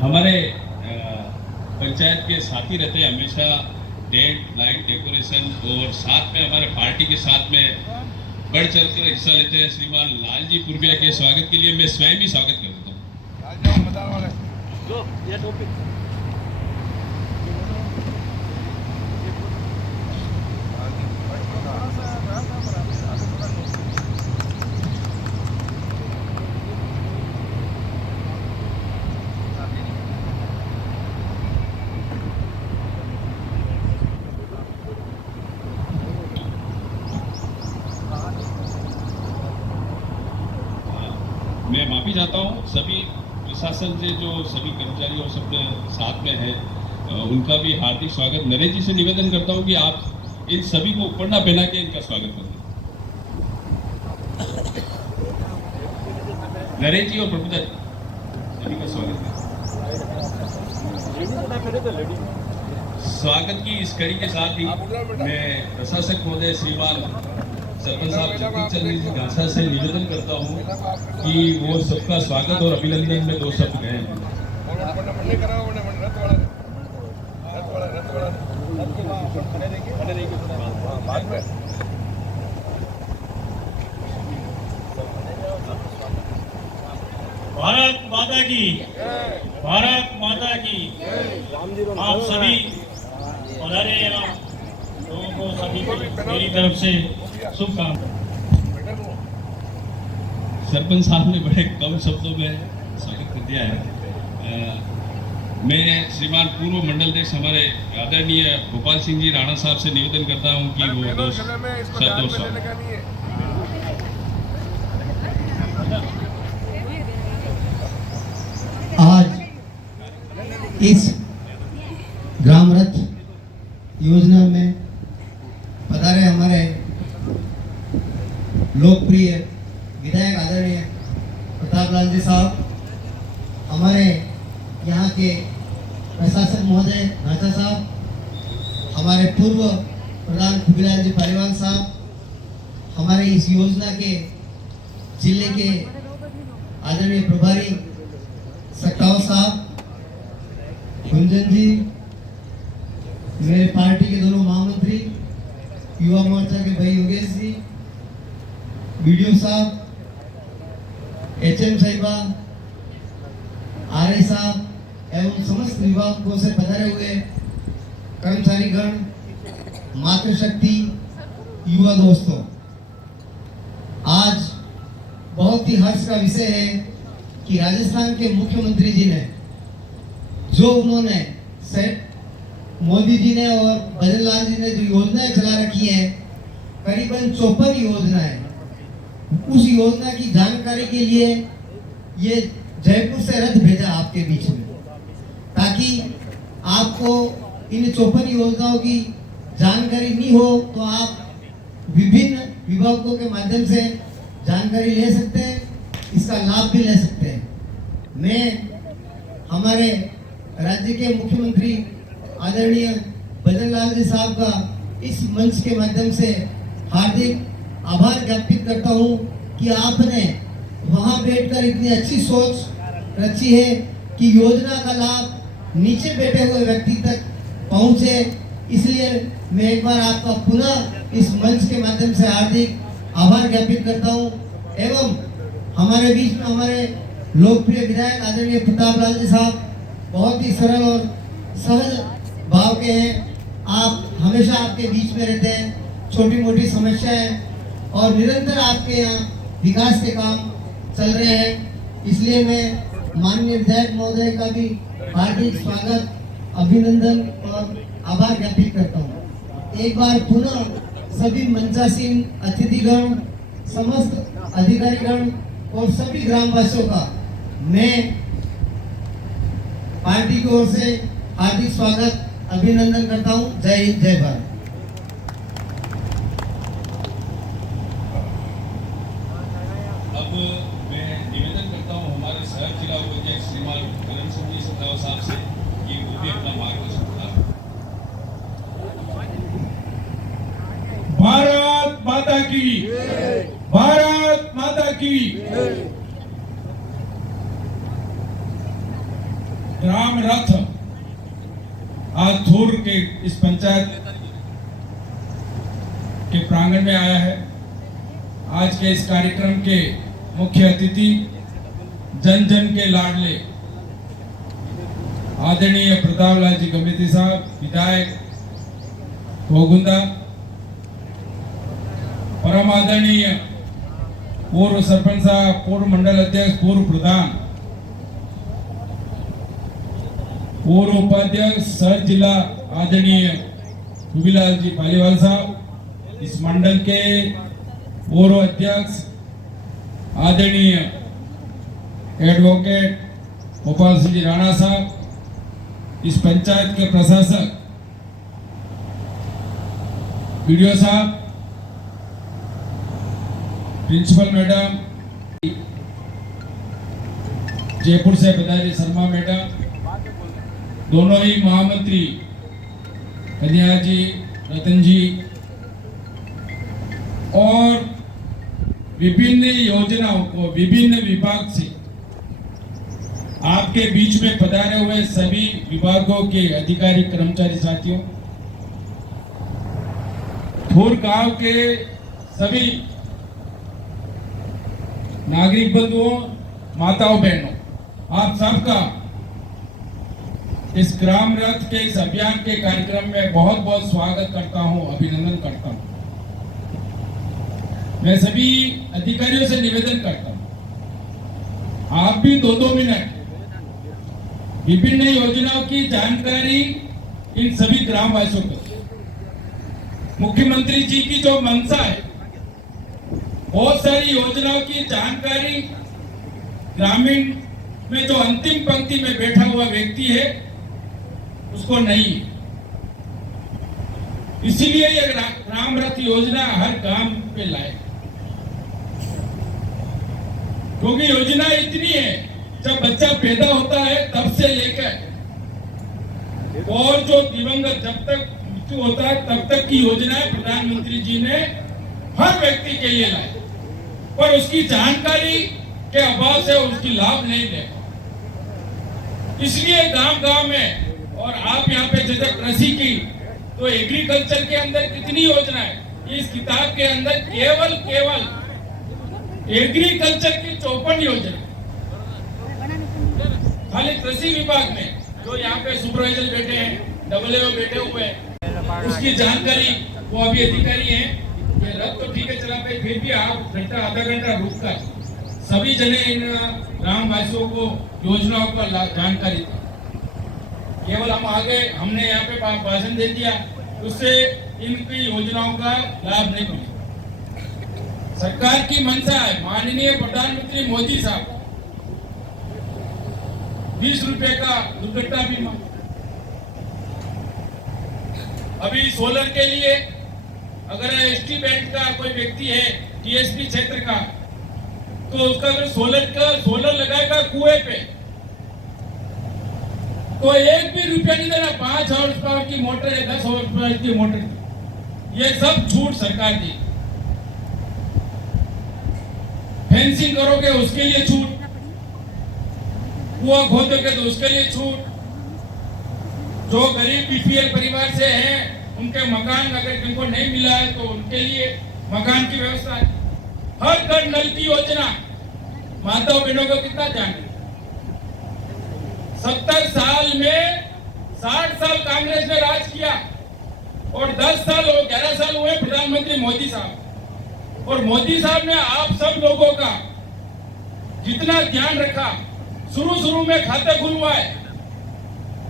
हमारे पंचायत के साथी रहते हैं हमेशा, टेंट लाइट डेकोरेशन, और साथ में हमारे पार्टी के साथ में बढ़ चढ़कर हिस्सा लेते हैं श्रीमान लालजी पुरबिया के स्वागत के लिए मैं स्वयं ही स्वागत कर देता हूँ। मैं माफी चाहता हूँ सभी प्रशासन से, जो सभी कर्मचारी और सब साथ में है, उनका भी हार्दिक स्वागत। नरेश जी से निवेदन करता हूँ कि आप इन सभी को ऊपर ना पहना के इनका स्वागत करें। नरेश जी और प्रभुदा जी सभी का स्वागत करें। स्वागत की इस कड़ी के साथ ही मैं प्रशासक महोदय श्रीमान सरपंच साहब जगदीश चंद्र जी घासा से निवेदन करता हूँ कि वो सबका स्वागत और अभिनंदन में 2 शब्द कहें। भारत माता की, भारत माता की। आप सभी पधारे यहाँ लोगों को सभी को मेरी तरफ से शुभकामनाएं। सरपंच साहब ने बड़े कम शब्दों में स्वागत कर दिया है। मैं श्रीमान पूर्व मंडल अध्यक्ष हमारे आदरणीय गोपाल सिंह जी राणा साहब से निवेदन करता हूं कि वो 2 शब्द। आज इस ग्राम रथ योजना में पधारे हमारे लोकप्रिय विधायक आदरणीय प्रताप लाल जी साहब, हमारे यहाँ के प्रशासक महोदय घाटा साहब, हमारे पूर्व प्रधान खुबीलाल जी पालीवाल साहब, हमारे इस योजना के जिले के आदरणीय प्रभारी सक्ताव साहब, गुंजन जी, मेरे पार्टी के दोनों महामंत्री, युवा मोर्चा के भाई योगेश जी, वीडियो साहब, एचएम साहिबा, आरए साहब एवं समस्त विभागों से पधारे हुए कर्मचारी गण, मातृशक्ति, युवा दोस्तों, आज बहुत ही हर्ष का विषय है कि राजस्थान के मुख्यमंत्री जी ने जो उन्होंने मोदी जी ने और भजन लाल जी ने जो योजनाएं चला रखी है, करीबन 54 योजना है, उस योजना की जानकारी के लिए ये जयपुर से रथ भेजा आपके बीच में, ताकि आपको इन 54 योजनाओं की जानकारी नहीं हो तो आप विभिन्न विभागों के माध्यम से जानकारी ले सकते हैं, इसका लाभ भी ले सकते हैं। मैं हमारे राज्य के मुख्यमंत्री आदरणीय भजन लाल जी साहब का इस मंच के माध्यम से हार्दिक आभार ज्ञापित करता हूं कि आपने वहां बैठकर इतनी अच्छी सोच रची है कि योजना का लाभ नीचे बैठे हुए व्यक्ति तक पहुंचे। इसलिए मैं एक बार आपका पुनः इस मंच के माध्यम से हार्दिक आभार ज्ञापित करता हूं। एवं हमारे बीच में हमारे लोकप्रिय विधायक आदरणीय प्रताप लाल जी साहब बहुत ही सरल और सहज भाव के हैं। आप हमेशा आपके बीच में रहते हैं, छोटी मोटी समस्याएं और निरंतर आपके यहाँ विकास के काम चल रहे हैं। इसलिए मैं माननीय विधायक महोदय का भी हार्दिक स्वागत, अभिनंदन और आभार ज्ञापित करता हूँ। एक बार पुनः सभी मंचासीन अतिथिगण, समस्त अधिकारीगण और सभी ग्रामवासियों का मैं पार्टी की ओर से हार्दिक स्वागत, अभिनंदन करता हूँ। जय हिंद, जय भारत। अब मैं निवेदन करता हूँ हमारे शहर जिला उपाध्यक्ष श्रीमान करण सिंह जी सत्तावा साहब से कि वो भी अपना मार्गदर्शन करें। भारत माता की, भारत माता की। ग्राम रथ आज थूर के इस पंचायत के प्रांगण में आया है। आज के इस कार्यक्रम के मुख्य अतिथि जन जन के लाडले आदरणीय प्रतापलाल जी गमेती साहब, विधायक गोगुंदा, परम आदरणीय पूर्व सरपंच साहब, पूर्व मंडल अध्यक्ष, पूर्व प्रधान, पूर्व उपाध्यक्ष, सर जिला आदरणीय सुबीलाल जी पालीवाल साहब, इस मंडल के पूर्व अध्यक्ष आदरणीय एडवोकेट गोपाल सिंह जी राणा साहब, इस पंचायत के प्रशासक वीडियो साहब, प्रिंसिपल मैडम, जयपुर से पधारी शर्मा मैडम, दोनों ही महामंत्री कन्या जी, रतन जी और विभिन्न योजनाओं को विभिन्न विभाग से आपके बीच में पधारे हुए सभी विभागों के अधिकारी कर्मचारी साथियों, थूर गांव के सभी नागरिक बंधुओं, माताओं, बहनों, आप सबका इस ग्राम रथ के इस अभियान के कार्यक्रम में बहुत बहुत स्वागत करता हूं, अभिनंदन करता हूं। मैं सभी अधिकारियों से निवेदन करता हूं, आप भी 2-2 मिनट विभिन्न योजनाओं की जानकारी इन सभी ग्रामवासियों को, मुख्यमंत्री जी की जो मंशा है, बहुत सारी योजनाओं की जानकारी ग्रामीण में जो अंतिम पंक्ति में बैठा हुआ व्यक्ति है उसको नहीं है। इसीलिए ये ग्राम रथ योजना हर गांव पे लाए, क्योंकि योजना इतनी है, जब बच्चा पैदा होता है तब से लेकर और जो दिवंगत जब तक मृत्यु होता है तब तक की योजनाएं प्रधानमंत्री जी ने हर व्यक्ति के लिए लाई, पर उसकी जानकारी के अभाव से उसकी लाभ नहीं ले। इसलिए गांव-गांव में, और आप यहाँ पे जैसे कृषि की, तो एग्रीकल्चर के अंदर कितनी योजना है, इस किताब के अंदर केवल एग्रीकल्चर की 54 योजना, खाली कृषि विभाग में जो यहाँ पे सुपरवाइजर बैठे हैं, डबलएओ बैठे हुए हैं, उसकी जानकारी वो अभी अधिकारी हैं। ये रथ तो ठीक है चला पाए, फिर भी आप घंटा आधा घंटा रुक कर सभी जने इन ग्रामवासियों को योजनाओं का जानकारी दी। केवल हम आगे हमने यहाँ पे भाषण दे दिया, उससे इनकी योजनाओं का लाभ नहीं मिलेगा। सरकार की मंशा है, माननीय प्रधानमंत्री मोदी साहब 20 रुपए का दुर्घटना बीमा, अभी सोलर के लिए अगर एसटी बैंड का कोई व्यक्ति है टीएसपी क्षेत्र का, तो उसका अगर सोलर लगाएगा कुएं पे, तो 1 भी रुपया नहीं देना। 5 हॉर्स पावर की मोटर है, 10 हॉर्स पावर की मोटर, ये सब छूट सरकार दी। फेंसिंग करोगे उसके लिए छूट, कुआं खोदोगे तो उसके लिए छूट। जो गरीब बीपीएल परिवार से हैं उनके मकान अगर जिनको नहीं मिला है तो उनके लिए मकान की व्यवस्था है। हर घर नल की योजना, माताओं बहनों को कितना जाने। 70 साल में 60 साल कांग्रेस ने राज किया और 10 साल और 11 साल हुए प्रधानमंत्री मोदी साहब, और मोदी साहब ने आप सब लोगों का जितना ध्यान रखा, शुरू में खाते खुलवाए,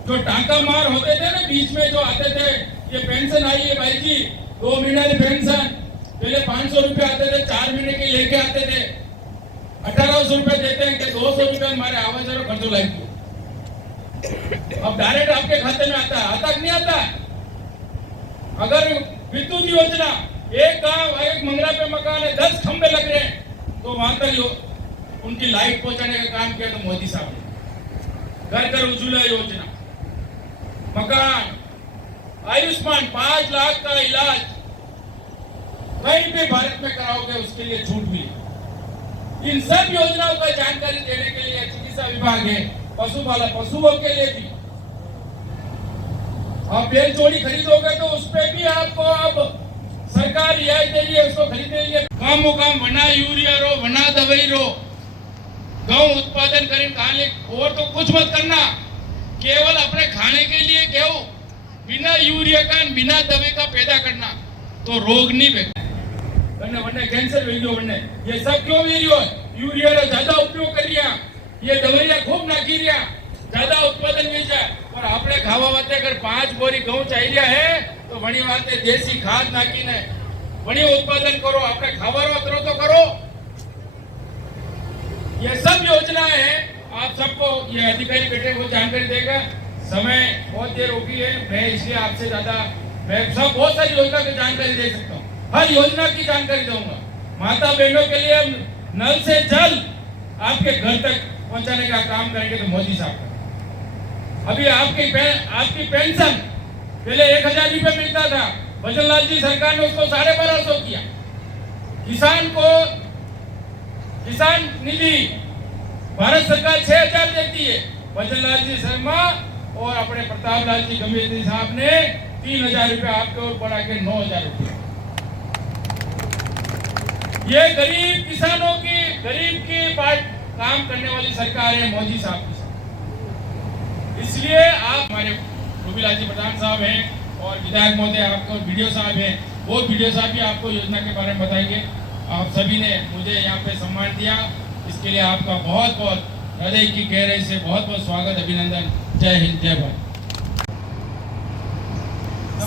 जो टाका मार होते थे ना बीच में, जो आते थे ये पेंशन आई है भाई जी, 2 महीने की पेंशन, पहले 500 रुपए आते थे, 4 महीने के लेके आते थे, 1800 रुपए देते हैं कि 200 रुपए हमारे आवाज और खर्चो लाएंगे। अब डायरेक्ट आपके खाते में आता है, आता नहीं आता। अगर विद्युत योजना, एक गांव एक मंगला पे मकान है, 10 खंबे लग रहे हैं, तो वहां तक उनकी लाइट पहुंचाने का काम किया तो मोदी साहब ने। घर घर उज्ज्वला योजना, मकान, आयुष्मान 5 लाख का इलाज कहीं भी भारत में कराओगे उसके लिए छूट मिली। इन सब योजनाओं का जानकारी देने के लिए चिकित्सा विभाग है, पशुपालन, पशुओं के लिए भी आप बैलजोड़ी खरीदोगे तो उस पे भी आपको अब सरकार रियायत दे रही है, उसको खरीदने के लिए काम वना यूरिया रो वना दवाई रो गेहूं उत्पादन करीन खाने और तो कुछ मत करना, केवल अपने खाने के लिए गेहूं बिना यूरिया का बिना दवाई का पैदा करना, तो रोग नहीं बेटा वने वने कैंसर वेरियो वने ये सब क्यों वेरियो यूरिया रो ज्यादा उपयोग कर रिया, ये दवाई खूब नाखी रिया, ज्यादा उत्पादन मिल जाए और આપણે ખાવા વાતે અગર 5 બોરી ઘઉં ચાલ્યા है तो વણી વાતે દેશી ખાદ નાખીને વણી उत्पादन करो, આપણે ખાવાનો અતરો तो करो। ये सब योजनाएं हैं, आप सबको ये अधिकारी बेटे को जानकारी देगा। समय बहुत देर हो गई है, मैं इसलिए आपसे ज्यादा मैं सब बहुत सारी योजना की जानकारी दे सकता हूँ, हर योजना की जानकारी दूंगा। माता बहनों के लिए नल से जल आपके घर तक पहुंचाने का काम करेंगे तो मोदी साहब। अभी आपकी पेंशन पहले 1000 रुपए मिलता था, भजनलाल जी सरकार ने उसको 1250 किया। किसान निधि भारत सरकार 6000 देती है, भजनलाल जी शर्मा और अपने प्रतापलाल जी गंभीर साहब ने 3000 रुपए आपके ऊपर बढ़ा के 9000 रुपए। ये गरीब किसानों की काम करने वाली सरकार है मोदी साहब की। इसलिए आप हमारे गोविलाल जी प्रधान साहब हैं और विधायक महोदय आपको वीडियो साहब हैं, वो वीडियो साहब भी आपको योजना के बारे में बताएंगे। आप सभी ने मुझे यहाँ पे सम्मान दिया, इसके लिए आपका बहुत बहुत हृदय की गहराई से बहुत बहुत स्वागत, अभिनंदन। जय हिंद, जय भारत।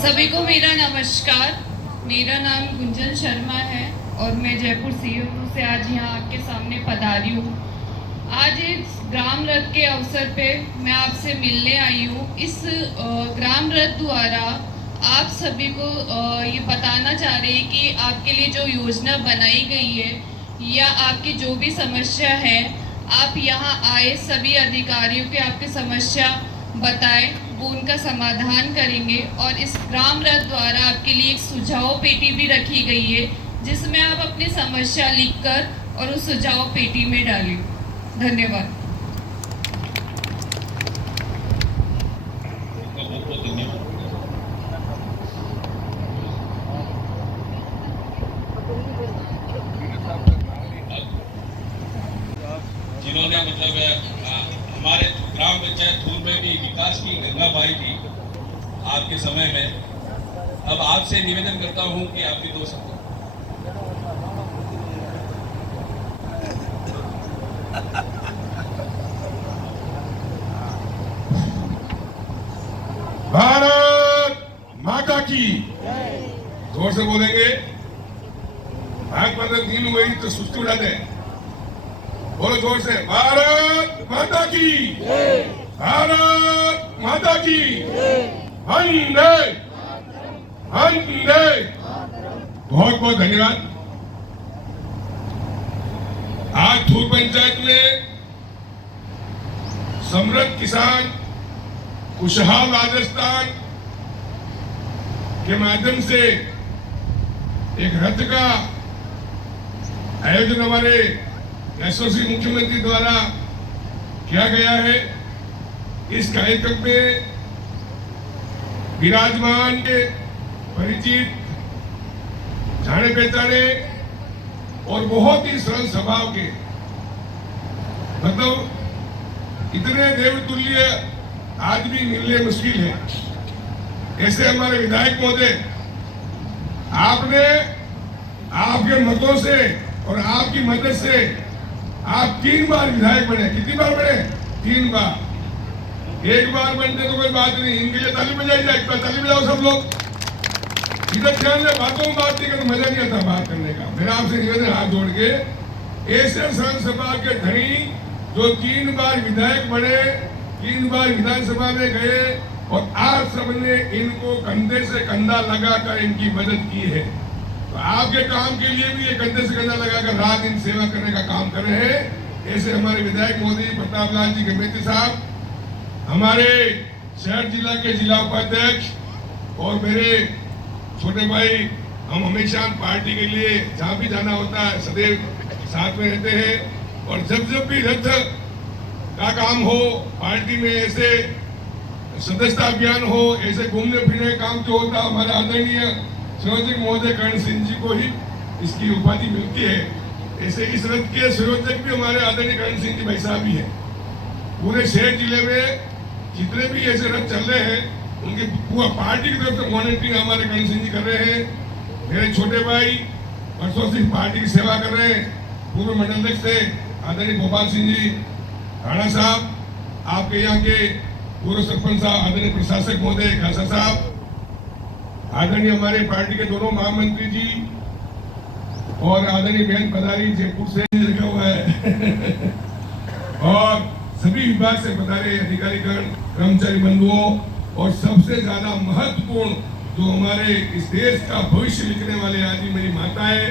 सभी को मेरा नमस्कार। मेरा नाम गुंजन शर्मा है और मैं जयपुर सीओ से आज यहाँ आपके सामने पधारी हूँ। आज इस ग्राम रथ के अवसर पे मैं आपसे मिलने आई हूँ। इस ग्राम रथ द्वारा आप सभी को ये बताना चाह रहे हैं कि आपके लिए जो योजना बनाई गई है या आपकी जो भी समस्या है, आप यहाँ आए, सभी अधिकारियों की आपकी समस्या बताएं, वो उनका समाधान करेंगे। और इस ग्राम रथ द्वारा आपके लिए एक सुझाव पेटी भी रखी गई है, जिसमें आप अपनी समस्या लिखकर और उस सुझाव पेटी में डालें। धन्यवाद। बहुत बहुत धन्यवाद। जिन्होंने मतलब हमारे ग्राम पंचायत थूर में भी विकास की गंगा बहाई थी आपके समय में, अब आपसे निवेदन करता हूं कि आप भी 2 शब्द। भारत माता की जोर से बोलेंगे। भारत माता दिन हुई तो सुस्ती उड़ाते हैं, बोलो जोर से, भारत माता की, भारत माता की, वंदे वंदे। बहुत बहुत धन्यवाद। आज थूर पंचायत में समृद्ध किसान खुशहाल राजस्थान के माध्यम से एक रथ का आयोजन हमारे यशस्वी मुख्यमंत्री द्वारा किया गया है। इस कार्यक्रम में विराजमान के परिचित, जाने पहचाने और बहुत ही सरल स्वभाव के, मतलब इतने देवतुल्य आदमी मिलने मुश्किल है। ऐसे हमारे विधायक महोदय, आपने आपके मतों से और आपकी मदद से आप 3 बार विधायक बने। कितनी बार बने? 3 बार। 1 बार बनते तो कोई बात नहीं, इनके लिए ताली बजाई जाए, ताली बजाओ सब लोग। इधर ध्यान से बातों में बात नहीं करते, मजा नहीं आता बात करने का। मेरा आपसे निवेदन, हाथ जोड़ के, ऐसे संसद के धनी जो 3 बार विधायक बने, 3 बार विधानसभा में गए और आज सबने इनको कंधे से कंधा लगाकर इनकी मदद की है, तो आपके काम के लिए भी ये कंधे से कंधा लगाकर रात दिन सेवा करने का काम कर रहे हैं। ऐसे हमारे विधायक महोदय प्रतापलाल जी गंभीर साहब, हमारे शहर जिला के जिला उपाध्यक्ष और मेरे छोटे भाई, हम हमेशा पार्टी के लिए जहाँ भी जाना होता है सदैव साथ में रहते हैं। और जब भी रथ का काम हो, पार्टी में ऐसे सदस्यता अभियान हो, ऐसे घूमने फिरने का काम जो होता हमारे आदरणीय संयोजक महोदय कर्ण सिंह जी को ही इसकी उपाधि मिलती है। ऐसे इस रथ के संयोजक भी हमारे आदरणीय कर्ण सिंह जी भाई साहब ही है। पूरे शहर जिले में जितने भी ऐसे रथ चल रहे हैं उनके पूरा पार्टी की तरफ से मॉनिटरिंग हमारे कर्ण सिंह जी कर रहे हैं। मेरे छोटे भाई वर्षों से पार्टी की सेवा कर रहे हैं, पूर्व मंडल अध्यक्ष थे आदरणीय गोपाल सिंह जी राणा साहब, आपके यहाँ के पूर्व सरपंच साहब आदरणीय प्रशासक महोदय खासा साहब, आदरणीय हमारे पार्टी के दोनों महामंत्री जी और आदरणीय बहन पधारी जयपुर से लिखा हुआ है और सभी विभाग से पधारे अधिकारीगण, कर्मचारी बंधुओं और सबसे ज्यादा महत्वपूर्ण जो हमारे इस देश का भविष्य लिखने वाले आज मेरी माताएं,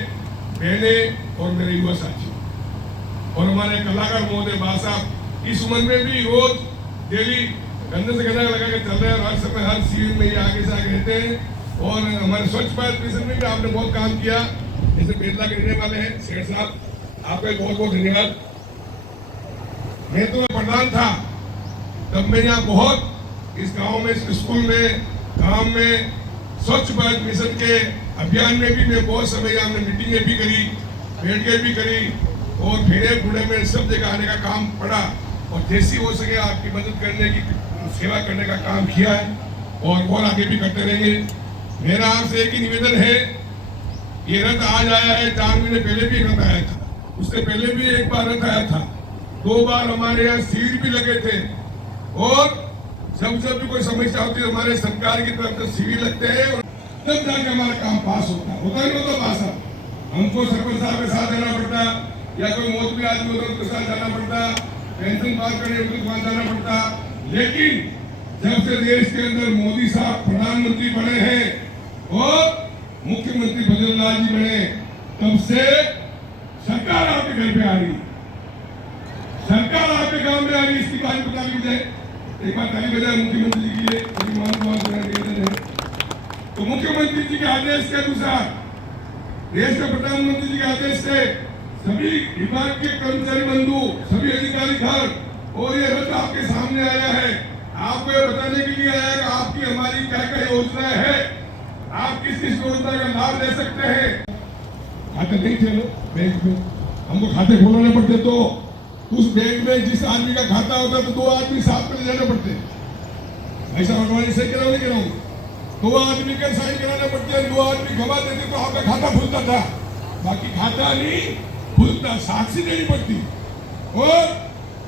बहनें और मेरे युवा साथियों और हमारे कलाकार महोदय बा साहब इस उम्र में भी रोज डेली गन्ने से गन्ना लगा के चल रहे हैं और हर समय हर सीजन में ये आगे से आगे रहते हैं। और हमारे स्वच्छ भारत मिशन में भी आपने बहुत काम किया, जैसे बेतला के रहने वाले हैं सेठ साहब, आपका बहुत बहुत धन्यवाद। मैं तो प्रधान था तब मैं यहाँ बहुत इस गांव में स्कूल में गांव में स्वच्छ भारत मिशन के अभियान में भी मैं बहुत समय यहाँ मीटिंगें भी करी, बैठकें भी करी और फेरे फूड़े में सब जगह आने का काम पड़ा और जैसी हो सके आपकी मदद करने की सेवा करने का काम किया है और आगे भी करते रहेंगे। मेरा आपसे एक ही निवेदन है, ये रथ आज आया है, 4 महीने पहले भी रथ आया था, उससे पहले भी एक बार रथ आया था, 2 बार हमारे यहाँ शिविर भी लगे थे और जब भी कोई समस्या होती है हमारे सरकार की तरफ से शिविर लगते हैं और तब जाके हमारा काम पास होता ही नहीं होता पास। हमको सरपंच साहब के साथ जाना पड़ता या कोई मौसमी आदमी होता उसके साथ जाना पड़ता, पेंशन बात करने उनके पास जाना पड़ता। लेकिन जब से देश के अंदर मोदी साहब प्रधानमंत्री बने हैं और मुख्यमंत्री भजन लाल जी बने, तब से सरकार आपके घर पे आ रही, सरकार आपके गांव में आ रही। इसकी बात बता दी जाए, एक बार ताली बजाए मुख्यमंत्री जी के लिए। तो मुख्यमंत्री जी के आदेश के अनुसार, देश के प्रधानमंत्री जी के आदेश से सभी विभाग के कर्मचारी बंधु, सभी अधिकारी घर और ये रथ आपके सामने आया है, आपको ये बताने के लिए आया है कि आपकी हमारी क्या क्या योजनाएं है, आप किस किस योजना का लाभ ले सकते हैं। खाते नहीं थे बैंक में, हमको खाते खोलने पड़ते, तो उस बैंक में जिस आदमी का खाता होता तो 2 आदमी साथ में जाने पड़ते। ऐसा भगवान से कह रहा हूँ, 2 आदमी के साइन कराने पड़ते हैं, 2 आदमी गवा देते तो आपका खाता खुलता था, बाकी खाता नहीं खुलता, साक्षी देनी पड़ती। और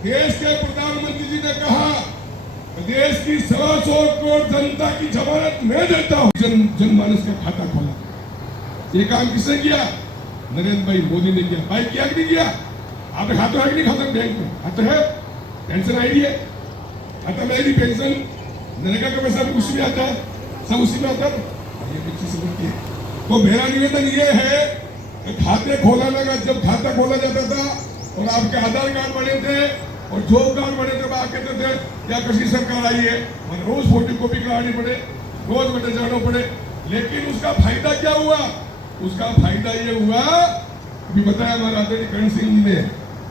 देश के प्रधानमंत्री जी ने कहा देश की 125 करोड़ जनता की जमानत मैं देता हूं, जनमानस का खाता खोला। ये काम किसने किया? नरेंद्र भाई मोदी ने किया। भाई किया कि नहीं किया? आपने खाता है कि नहीं खाता बैंक में? खाता है, पेंशन आईडी है, खाता में आईडी, पेंशन, नरेगा का पैसा भी उसी में आता है, सब उसी में आता है। ये बच्ची से बढ़ती है। तो मेरा निवेदन ये है कि खाते खोलाने का, जब खाता खोला जाता था और आपके आधार कार्ड बने थे और जॉब कार्ड बने थे, आप कहते थे या किसी सरकार आई है और रोज फोटो कॉपी करानी पड़े, रोज बेटे जाना पड़े। लेकिन उसका फायदा क्या हुआ? उसका फायदा ये हुआ, अभी बताया हमारा आदरणीय कर्ण सिंह जी ने,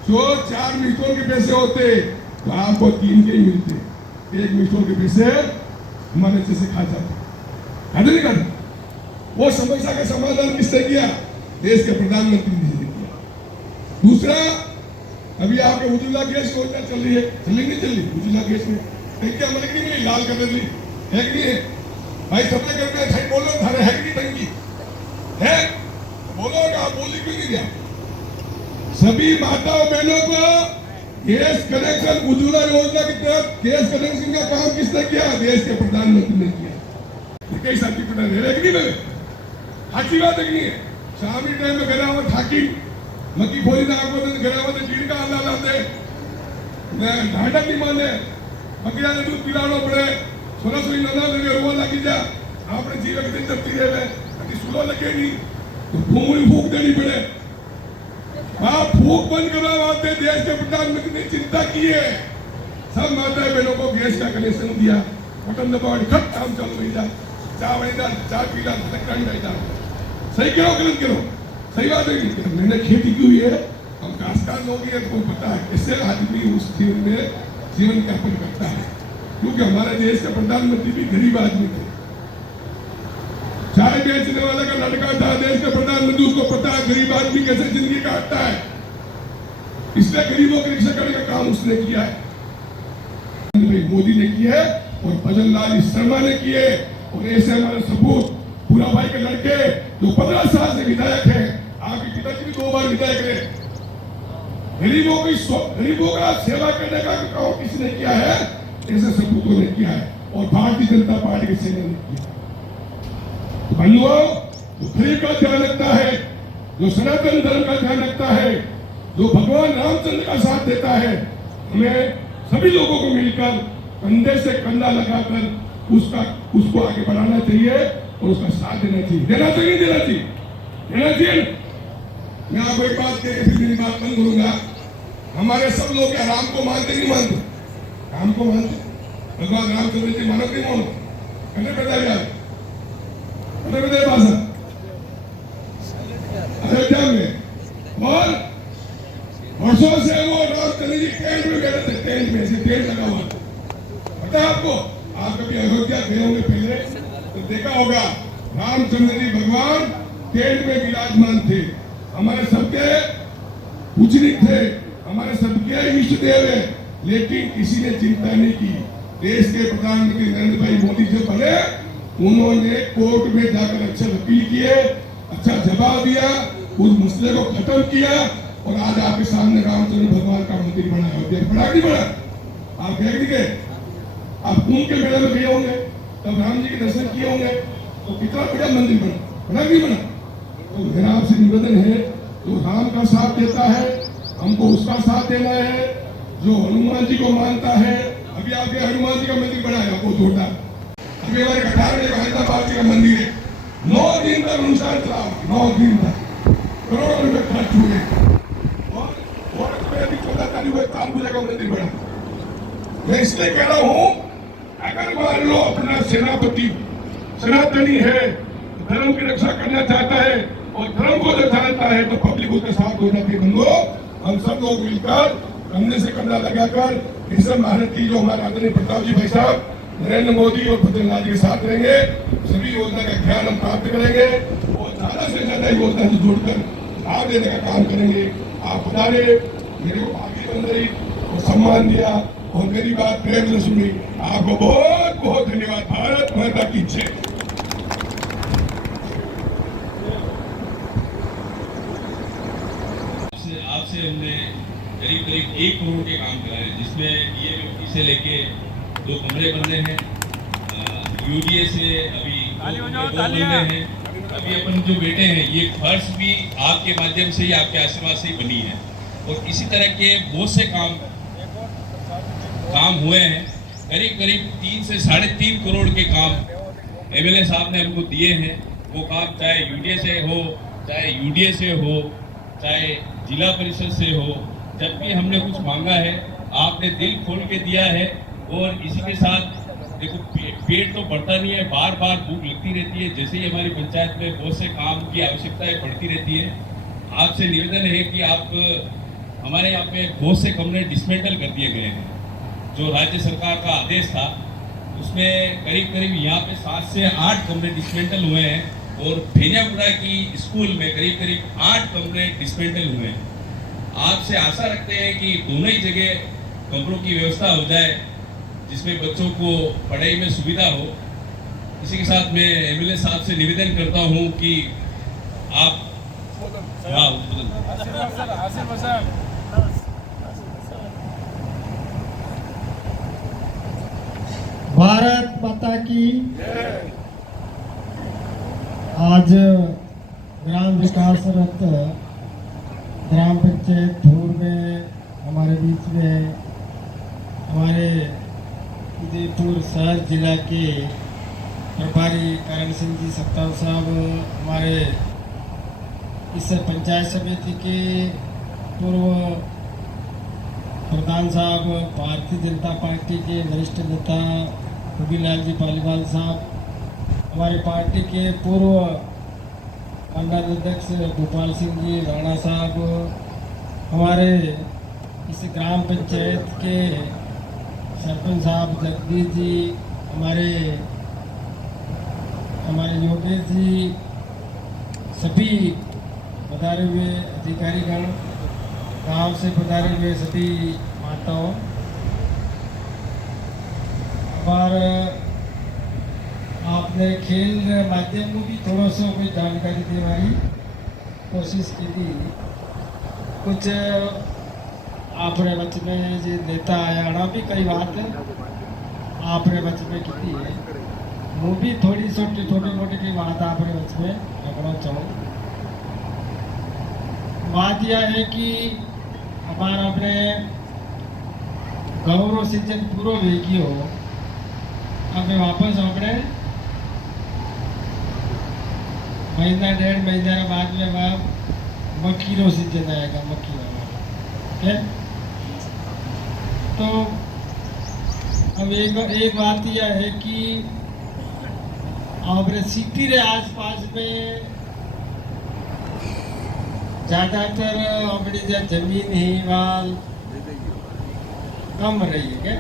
जो 4 मिस्टोल के पैसे होते तो आपको 3 के ही मिलते, 1 मिस्टोल के पैसे हमारे अच्छे से खा जाते, खाते नहीं खाते। वो समस्या का समाधान किसने किया? देश के प्रधानमंत्री जी ने किया। दूसरा, अभी आपके उज्ज्वला गैस योजना चल रही है, चली नहीं चल रही? उज्ज्वला गैस में टंकी हमारे की नहीं मिली, लाल कर दी है कि नहीं है? भाई सबने घर में है, बोलो थारे है कि नहीं टंकी है? बोलो, आप बोली क्यों नहीं दिया? सभी माताओं बहनों को गैस कनेक्शन, उज्ज्वला योजना के तहत गैस कनेक्शन का काम किसने किया? देश के प्रधानमंत्री ने किया। कई साथी पता है कि नहीं? अच्छी बात है कि नहीं है? शामी टाइम में गया हुआ थाकी मक्की खोली ना आपको गया हुआ चीड़ का हल्ला लाते, ढांढा नहीं माने, बकरिया ने दूध पिलाना पड़े, 16 नना लगे रुआ लगी जा, आपने जीवन के दिन तक पीरे में अभी सुलो लगे नहीं तो फूक देनी पड़े। आप फूक बंद करवाते, देश के प्रधानमंत्री ने चिंता की है, सब माता बहनों को गैस का कनेक्शन दिया, बटन दबाओ, खट काम चालू हो जा, चाय पीला, सही करो गलत करो, सही बात है कि मैंने खेती की हुई है, हम काश्तकार लोग हैं तो पता है कैसे आदमी उस जीवन में जीवन यापन करता है। क्योंकि हमारे देश के प्रधानमंत्री भी गरीब आदमी थे। चाय बेचने वाला का लड़का था देश का प्रधानमंत्री, उसको पता है गरीब आदमी कैसे जिंदगी काटता है, इसलिए गरीबों की रक्षा करने का काम उसने किया है, मोदी ने किया है और भजन लाल शर्मा ने किए। और ऐसे हमारे सपूत पूरा भाई के लड़के जो 15 साल से विधायक है, आपके पिताजी भी 2 बार विधायक रहे, गरीबों का सेवा करने का काम किसने किया है, ऐसे सपूतों ने किया है और भारतीय जनता पार्टी के सेना ने किया। भाइयों, जो गरीब का ध्यान रखता है, जो सनातन धर्म का ध्यान रखता है, जो भगवान रामचंद्र का साथ देता है, हमें सभी लोगों को मिलकर कंधे से कंधा लगाकर उसको आगे बढ़ाना चाहिए और उसका साथ देना चाहिए। देना चाहिए। मैं आपको एक बात कह के मेरी बात बंद करूंगा। हमारे सब लोग क्या राम को मानते नहीं मानते? राम को मानते, भगवान रामचंद्र जी मानो नहीं मानो? कहने बताइए यार, भाषा अयोध्या में और वर्षों से वो रामचंद्र जी टेंट में बैठे थे, टेंट लगा हुआ पता है आपको? आप कभी अयोध्या गए होंगे पहले तो देखा होगा, रामचंद्र जी भगवान टेंट में विराजमान थे, हमारे सबके पूजनीक थे, हमारे सबके इष्ट देव है, लेकिन किसी ने चिंता नहीं की। देश के प्रधानमंत्री नरेंद्र भाई मोदी जो बने, उन्होंने कोर्ट में जाकर अच्छे वकील किए, अच्छा जवाब दिया, उस मसले को खत्म किया और आज आपके सामने रामचंद्र भगवान का मंदिर बना है। बड़ा नहीं बड़ा? आप देख लीजिए, आप कुंभ के मेले में गए होंगे, तब राम जी के दर्शन किए होंगे, तो कितना बड़ा मंदिर बना नहीं बना? तो मेरा आपसे निवेदन है, जो राम का साथ देता है हमको उसका साथ देना है, जो हनुमान जी को मानता है, अभी आपके हनुमान जी का मंदिर बना है आपको जोड़दार, अभी हमारे कटार में हैदराबाद जी का मंदिर है, 9 दिन तक अनुसार चला, 9 दिन तक करोड़ों रुपए खर्च हुए और 14 तारीख को कानपुर का मंदिर बना। मैं इसलिए कह रहा हूँ, अगर मान लो अपना सेनापति सनातनी है, धर्म की रक्षा करना चाहता है और धर्म को जो जानता है, तो पब्लिक उसके साथ हो जाती है। बंधुओं, हम सब लोग मिलकर कंधे से कंधा लगाकर इस भारत की जो हमारे आदरणीय प्रताप जी भाई साहब नरेंद्र मोदी और भजन लाल जी के साथ रहेंगे, सभी योजना का ज्ञान हम प्राप्त करेंगे और ज्यादा से ज्यादा योजना से जोड़कर लाभ देने का काम करेंगे। आप बता रहे मेरे को आगे बन रही और सम्मान दिया और मेरी बात प्रेम से सुनी, आपको बहुत बहुत धन्यवाद। भारत माता की जय। आपसे हमने करीब 1 करोड़ के काम कराए, जिसमें DAVFT से लेके 2 कमरे बन रहे हैं, UDA से अभी 2 बन रहे हैं, अभी अपन जो बैठे हैं ये फर्श भी आपके माध्यम से ही, आपके आशीर्वाद से ही बनी है। और इसी तरह के बहुत से काम हुए हैं, करीब 3 से 3.5 करोड़ के काम MLA साहब ने हमको दिए हैं। वो काम चाहे UDA से हो, चाहे UDA से हो, चाहे जिला परिषद से हो, जब भी हमने कुछ मांगा है आपने दिल खोल के दिया है। और इसी के साथ देखो, पेट तो बढ़ता नहीं है, बार बार भूख लगती रहती है, जैसे ही हमारी पंचायत में बहुत से काम की आवश्यकताएं बढ़ती रहती है। आपसे निवेदन है कि आप हमारे यहाँ पे बहुत से कमरे डिसमेंटल कर दिए गए हैं, जो राज्य सरकार का आदेश था, उसमें करीब यहाँ पे 7 से 8 कमरे डिसमेंटल हुए हैं और भेनियापुरा की स्कूल में करीब 8 कमरे डिसमेंटल हुए हैं। आपसे आशा रखते हैं कि दोनों ही जगह कमरों की व्यवस्था हो जाए, जिसमें बच्चों को पढ़ाई में सुविधा हो। इसी के साथ मैं MLA साहब से निवेदन करता हूं कि आप भारत माता की। आज ग्राम विकास रथ ग्राम पंचायत धूर में हमारे बीच में हमारे उदयपुर शहर जिला के प्रभारी करण सिंह जी सत्ताव साहब, हमारे इस पंचायत समिति के पूर्व प्रधान साहब, भारतीय जनता पार्टी के वरिष्ठ नेता रविलाल जी पालीवाल साहब, हमारे पार्टी के पूर्व मंडल अध्यक्ष गोपाल सिंह जी राणा साहब, हमारे इस ग्राम पंचायत के सरपंच साहब जगदीश जी, हमारे योगेश जी, सभी पधारे हुए अधिकारीगण, गांव से पधारे हुए सभी माताओं, और आपने खेल माध्यम को भी थोड़ा सा कोई जानकारी देने की कोशिश की थी। कुछ आपने बच में जो नेता आया भी कई बात आपने बच में की थी, वो भी थोड़ी छोटी मोटी की बात आपने बच में रखना चाहूँ। बात यह है कि हमारा अपने गौरव सीजन पूरा वेगी हो, अब वापस अपने महीना 1.5 महीना बाद में वह मक्की रो सीजन आएगा, मक्की वाला है। तो अब एक बात यह है कि अपने सिटी रे आसपास में ज्यादातर अपनी जो जमीन है वाल कम रही है,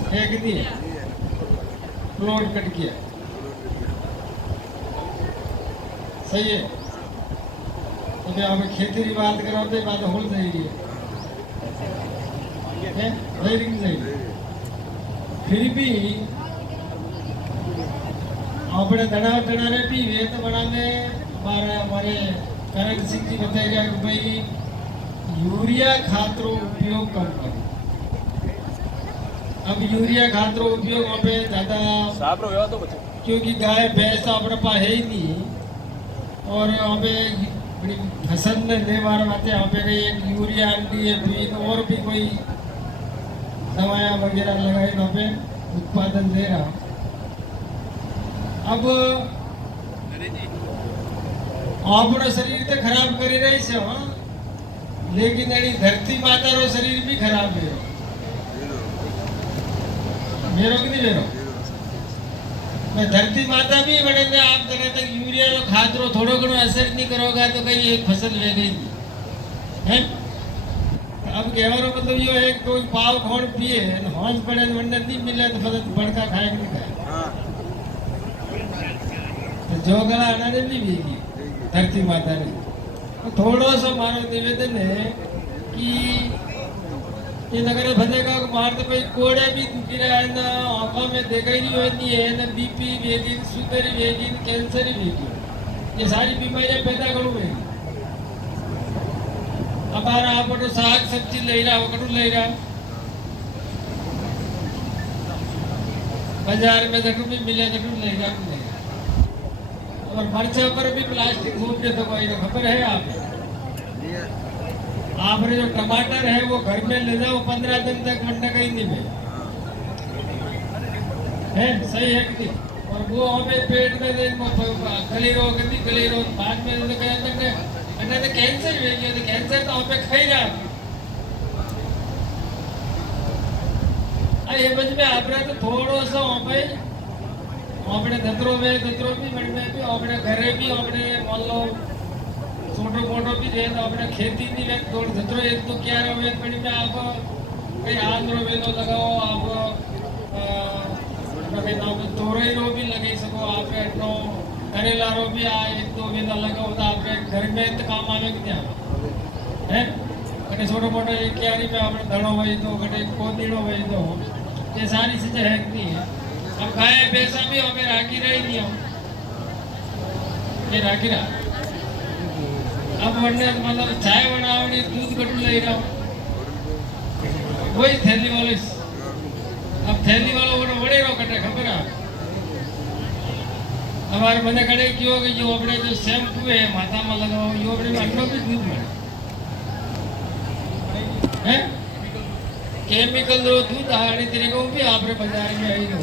क्या है कि नहीं? प्लॉट कट गया, सही है। तो क्या हमें खेती की बात कराते बात हो जाएगी, नहीं? फिर भी अपने धना भी वे तो बनाने हमारे करण सिंह जी बताएगा कि भाई यूरिया खातरों उपयोग कम करो। अब यूरिया खातरों उपयोग पे ज्यादा, क्योंकि गाय भैंस अपने पास है ही नहीं, और हमें बड़ी फसल ने ले बार आते यहाँ पे एक यूरिया DAP और भी कोई दवाया वगैरह लगाई वहाँ पे उत्पादन दे रहा। अब अपना शरीर तो खराब कर रही से, लेकिन धरती माता रो शरीर भी खराब है, मेरो कि नहीं मेरो? मैं धरती माता भी बने आप तरह तक यूरिया रो खाद रो थोड़ो घणो असर नहीं करोगा तो कहीं एक फसल ले गई है। अब कहवारो मतलब यो है कोई पाव खोड़ पिए हौस पड़े वंडर नहीं मिले तो फसल बड़का खाए कि नहीं खाए, तो जो गला अनाने नहीं भीगी धरती माता ने। तो थोड़ा सा मारो निवेदन है कि ये नगर फतेगा को मार तो भाई कोड़े भी गिरा है ना, आंखों में देखा ही नहीं होती है ना, BP वेगिन, शुगर वेगिन, कैंसर वेगिन, ये सारी बीमारियां पैदा करूँगी। हमारा आप तो साग सब्जी ले रहा, वो ले रहा, बाजार में जरूर भी मिले जरूर ले रहा, और मर्चा पर भी प्लास्टिक घूम तो कोई तो खबर है आपने जो टमाटर है वो घर में ले जाओ 15 दिन तक वरना कहीं नहीं में है, सही है कि नहीं? और वो हमें पेट में गली रो बाद में तो कहते हैं तो कैंसर हो गया, तो कैंसर तो हमें खाई रहा ये बच में आपने तो थोड़ा सा हमें अपने दत्रो भी मन में भी अपने घरे भी अपने मान लो छोटो मोटो भी दे तो अपने खेती नहीं वे थोड़ा दत्रो एक तो क्या रहो एक बड़ी में आप कहीं आंध्रो वेलो लगाओ, आप कहीं नाम तोरई रो भी लगे सको, आप इतनो करेला रो भी आ एक दो वेला लगाओ तो आप घर में तो काम आवे कि नहीं है। कहीं छोटो मोटो एक क्यारी में अपने धड़ो वही तो कहीं कोदीड़ो वही तो ये सारी चीजें है कि नहीं है। अब गाय भैंसा भी हमें राखी रही नहीं हम ये राखी रहा। अब वरने मतलब चाय बनावनी दूध कटू ले रहा वही थैली वाले, अब थैली वालों को बड़े रो कटे खबर है हमारे मने कड़े क्यों कि जो अपने जो शैम्पू है माथा में लगाओ यो अपने अंडों भी दूध में है केमिकल रो दूध आने तरीकों भी आपने बाजार में आई हो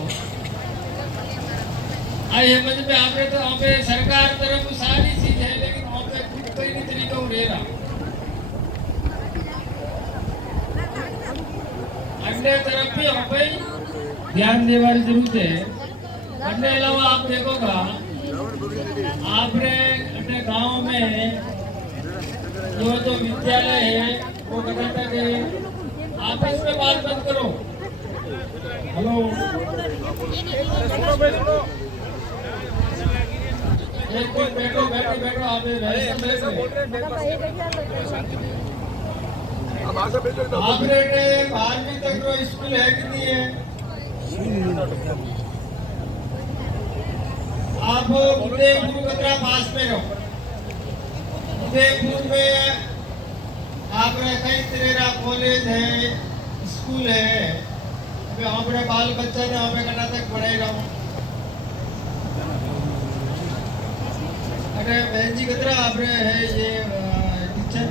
आई है मतलब आपने तो वहाँ पे सरकार तरफ सारी चीज है, लेकिन वहाँ पे खुद कई नहीं तरीका रह रहा। अन्य तरफ भी वहाँ पे ध्यान देने वाली जरूरत है। अन्य अलावा आप देखोगा आपने अपने गांव में जो विद्यालय है वो कहता है कि आप इसमें बात मत करो, हेलो एक मिनट बैठो बैठो बैठो आप आपने 12वीं तक रो स्कूल है कि नहीं है? आप उदयपुर कतरा पास में रहो। उदयपुर में आपने कई तरह कॉलेज है, स्कूल है। अभी हमारे बाल बच्चा ने हमें कर्नाटक पढ़ाई रहा हूँ। अरे बहन जी कतरा आपने है ये टीचर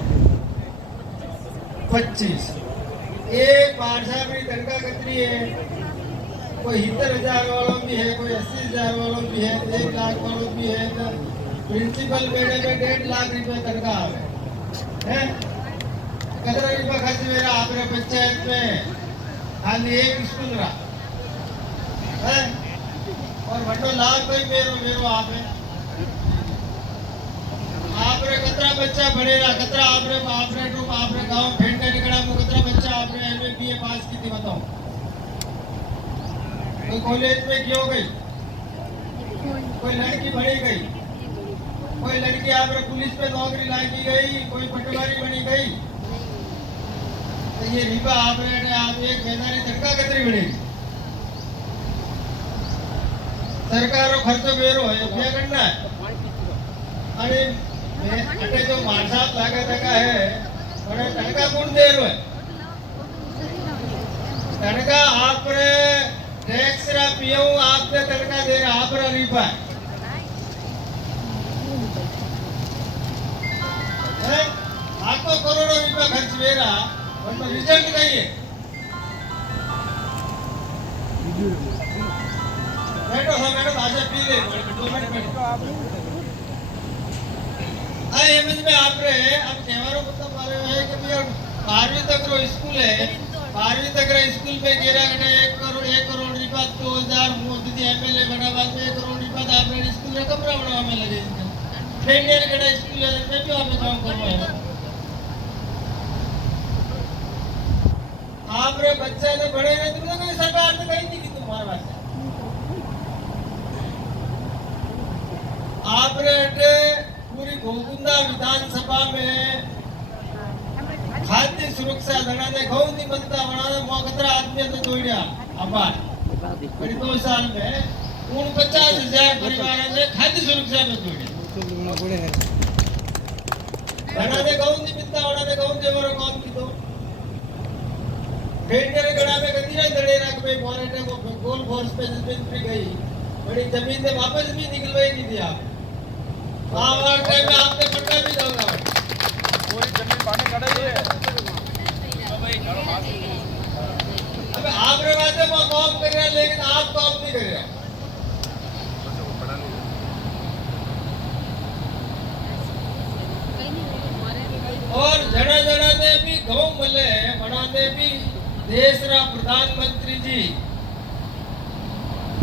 25। एक पाठशाला में तनख्वाह कितनी है? कोई 70,000 वालों भी है, कोई 80,000 वालों भी है, 1 लाख वालों भी है। तो प्रिंसिपल बेटे में 1.5 लाख रुपए तनख्वाह है। कितना रुपया खर्च मेरा आपने पंचायत में खाली एक स्कूल रहा है और बड़ो लाभ भाई मेरो आपने कतरा बच्चा बढ़ेगा, कतरा आपने गांव फेंट का निकला वो कतरा बच्चा आपने एमए बीए पास की थी बताओ। कोई कॉलेज में क्यों गई, कोई लड़की बढ़ी गई, कोई लड़की आपने पुलिस पे नौकरी लागी गई, कोई पटवारी बनी गई। तो ये रिबा आपने आप एक मैदानी तनख्वाह कितनी बढ़ेगी? सरकार खर्चो बेरो है क्या करना है? अरे अटे जो मानसाप लागा तका है बड़े तनख्वाह कौन दे रहे है? तनख्वाह आपने टैक्स रा पीओ आपने तनख्वाह दे रहा आपरा रिबा है। लाखों करोड़ों रुपया खर्च मेरा और रिजल्ट नहीं है। बैठो हाँ मैडम आजा पी ले 2 मिनट बैठो। एमएस में आप रहे अब त्यौहारों को तो मारे है कि भैया 12वीं तक रो स्कूल है, 12वीं तक रो स्कूल पे गेरा गटे 1 करोड़ रुपया 2000 मोदी एमएलए बना बाद में 1 करोड़ रुपया आपने स्कूल रे कमरा बनावा में लगे फेंडियर गटे स्कूल में भी आप काम करवा है। आप रे बच्चे ने बड़े ने तुमने कोई सरकार ने कही नहीं कि तुम्हारे वास्ते आप रे पूरी गोकुंदा विधानसभा में खाद्य सुरक्षा धड़ा ने गौ नहीं बनता बना मोकतरा आदमी तो जोड़िया आबाद बड़ी 2 साल में 49,000 परिवार ने खाद्य सुरक्षा में जोड़िया धड़ा ने गौ नहीं बनता बना ने गौ देवरो काम की तो फेंडर गड़ा में गंदीरा धड़े रख भाई मोरेटे को गोल फोर्स पे जमीन पे गई बड़ी जमीन से वापस भी निकलवाई नहीं दिया। आवार टाइम में आपने पटना भी जाऊंगा पूरी जमीन पानी कड़ा ही है। अब आप रे बात है वो काम कर रहे हैं लेकिन आप काम नहीं कर रहे। और जड़ा जड़ा ने भी गांव मिले बनाने भी देश रा प्रधानमंत्री जी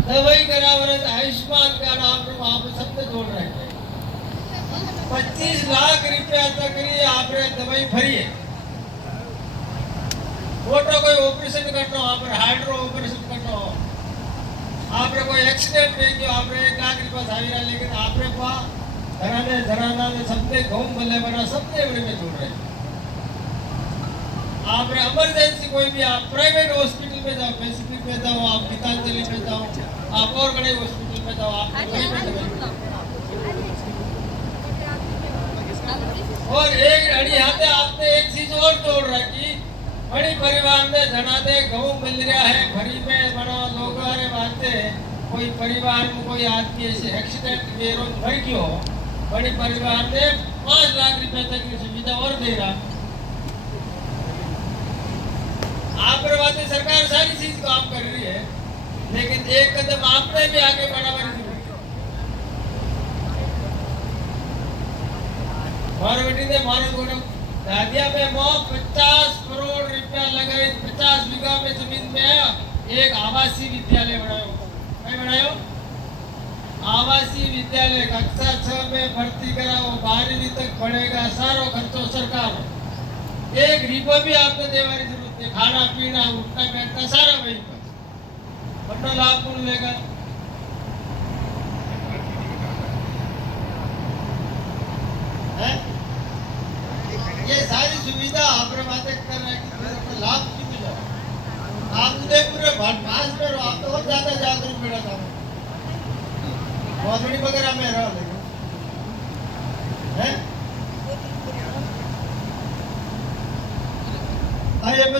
दवाई करावर आयुष्मान कार्ड आप सबसे जोड़ रहे हैं। 25 लाख रुपया तक आपने दवाई भरी है। मोटो कोई ऑपरेशन करना हो, आपने हार्ट रो ऑपरेशन करना हो, आपने कोई एक्सीडेंट नहीं किया आपने 1 लाख रुपया साविरा लेकिन आपने घराना ने सबने गाँव मल्ले बना सबने में जोड़ रहे हैं। आपने इमरजेंसी कोई भी आप प्राइवेट हॉस्पिटल में जाओ, पैसिफिक में जाओ, आप गीतांजलि में जाओ, आप और बड़े हॉस्पिटल में जाओ, आप और एक अड़ी हाथे आपने एक चीज और जोड़ रखी बड़ी परिवार में धना दे गऊ मिल रहा है भरी में बना लोग अरे बाते कोई परिवार में कोई आदमी ऐसे एक्सीडेंट बेरोज भर गयो बड़ी परिवार में 5 लाख रुपए तक की सुविधा और दे रहा। आप बात सरकार सारी चीज काम कर रही है लेकिन एक कदम आपने भी आगे बढ़ावा मारवटी ने मारो गोड़ो दादिया में 50 करोड़ रुपया लगाए 50 बीघा में जमीन में एक आवासीय विद्यालय बनायो। क्या बनायो? आवासीय विद्यालय कक्षा 6 में भर्ती कराओ 12वीं तक पढ़ेगा सारो खर्चो सरकार। एक रिपो भी आपने देवानी जरूरत है खाना पीना उठना बैठना सारा वही पर वरना लाभ कौन लेगा? है? ये सारी सुविधा आप बातें कर रहे हैं कि लाभ क्यों मिला? आप उदयपुर पास में रहो, आप तो और ज्यादा जागरूक मिला था बहुत वगैरह में रहा है।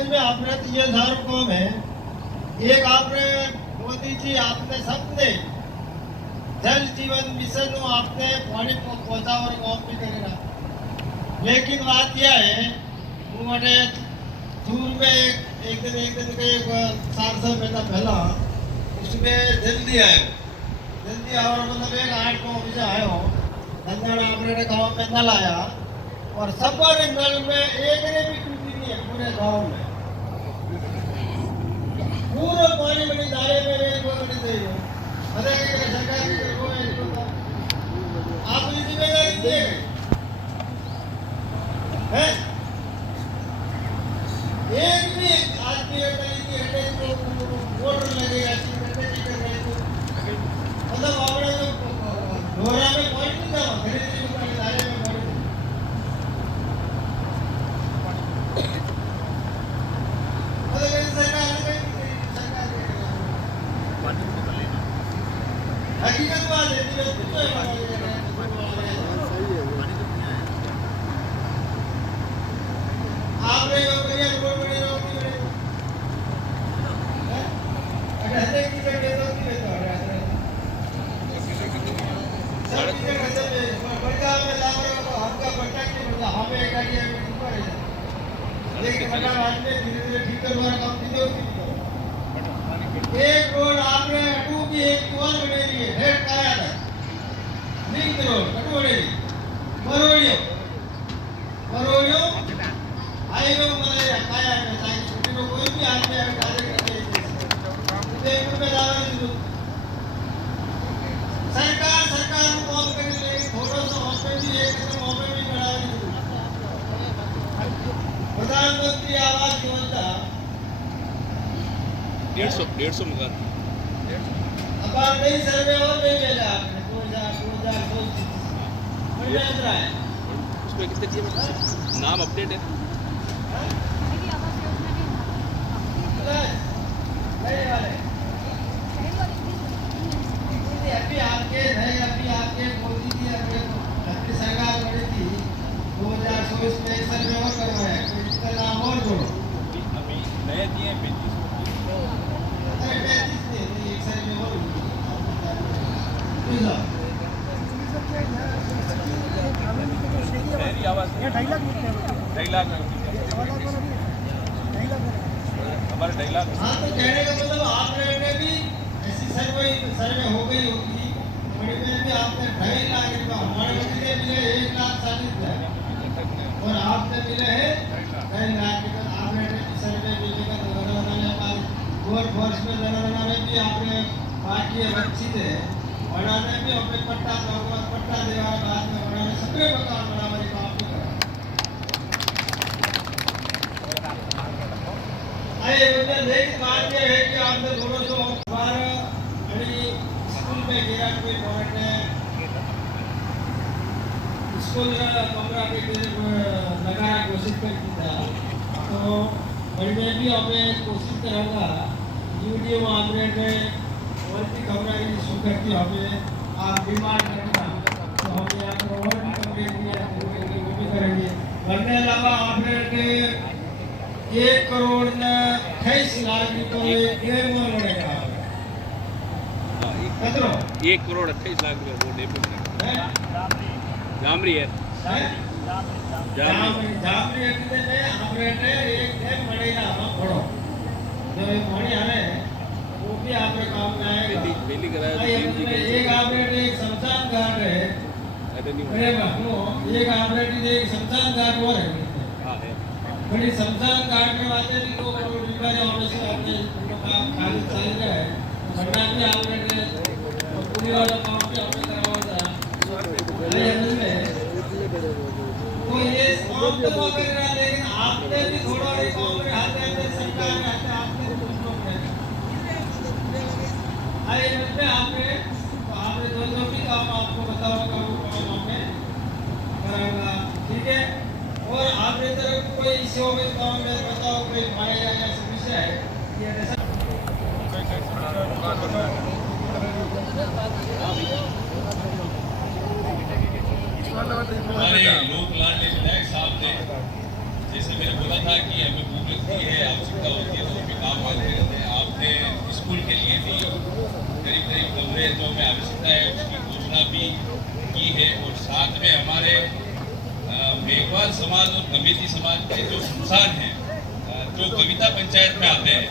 में आपने तो ये धार कौम है, एक आपने मोदी जी आपने सबने जल जीवन मिशन आपने पानी पहुंचा और कौम भी करेगा। लेकिन बात यह है वो मैंने दूर में एक दिन के 4 साल पहला उसमें जल्दी आयो और मतलब एक 8 गाँव से आयो धंधाड़ा अपने गाँव में नल आया और सबने नल में एक ने भी टूटी नहीं है पूरे गाँव में। पूरा पानी बनी दायरे में बनी दे सरकार की आप जिम्मेदारी दिए है। एक भी आदमी वोट लगेगा मतलब आपने तो डोरा में पॉइंट नहीं था खरीदी दायरे में हकीकत बात है आपने बढ़िया रोड बने अगर हते की करते तो सब चीजें करते बढ़िया में लाभ हमका बच्चा की मतलब हमें एक गाड़ी है लेकिन मतलब आज में धीरे-धीरे ठीक करवा काम की एक रोड आपने अटू की एक और बने रही है हेड काया था लिंक रोड अटू बने मरोड़ियो हाईवे में काया में ताकि छोटे को कोई भी आदमी आगे करके उदयपुर में लावा नहीं सरकार को कॉल करने लेकिन थोड़ा सा हॉस्पिटल भी एक तो मौके भी बढ़ा नहीं प्रधानमंत्री आवास योजना 150 मकान अब आप नई सर्वे और नहीं भेजा आपने 2000 बढ़िया चल रहा है उसमें कितने चाहिए नाम अपडेट है अभी आपके मोदी जी अपनी सरकार बड़ी थी 2024 में एक सर्वे और करवाया इसका नाम और जोड़ो अभी नए दिए 35 एक सर्वे और मेरी आवाज़ 2.5 लाख हमारे 2.5 लाख। हाँ तो कहने का मतलब आपने भी ऐसी सर्वे हो गई होगी बड़े में भी आपने 2.5 लाख रुपया हमारे मिले 1,40,000 और आपने मिले है 2.5 लाख रुपया आपने सर्वे मिलेगा तो गोर फोर्स में में भी आपने पार्टी अच्छी है बनाने भी अपने पट्टा देवा बाद में बनाने सबके मकान बनाने काम भी करा आए एक बात यह है कि आपने थोड़ा सा हमारा स्कूल में गया कोई पॉइंट है स्कूल कमरा के लगाना कोशिश करती था तो बड़े भी हमें कोशिश करूँगा वीडियो ऑपरेट में और भी कमरा की सुखती हमें आप डिमांड करना तो हम यहाँ पर और भी कमरे वो भी करेंगे बनने अलावा ऑपरेट 1,28,00,000 रुपये डेढ़ मोल बढ़ेगा 1,28,00,000 रुपये वो डेपो में जामरी है जामरी એટલે આપણે એક ડેમ મળેલા પડો જો એ પાણી આવે वो भी आपके काम में आएगा पहली कराया एक ऑपरेट एक शमशान घाट है अरे बाबू एक ऑपरेट एक शमशान घाट और है बड़ी शमशान घाट में आते भी 2 करोड़ रुपए ऑफिस आपने काम खाली चल रहा है बनना भी ऑपरेट पूरी वाला काम भी आपने करवाया था तो ये काम तो वो कर रहा है लेकिन आपने भी थोड़ा एक काम में हाथ है सरकार में हाथ आपने कुछ लोग संस्थाओं का काम हमें कराना, ठीक है। और आपने तरफ कोई इश्यू में काम में बताओ, कोई माया या समस्या है ये ऐसा हमारे लोक लाडले विधायक साहब ने जैसे मैंने बोला था कि हमें भूख लगती है, आवश्यकता होती है तो हम काम करते रहते हैं। आपने स्कूल के लिए भी करीब करीब कमरे जो हमें आवश्यकता है उसकी घोषणा भी की है। और साथ में हमारे मेघवाल समाज और कमेटी समाज के जो संस्थान हैं जो कविता पंचायत में आते हैं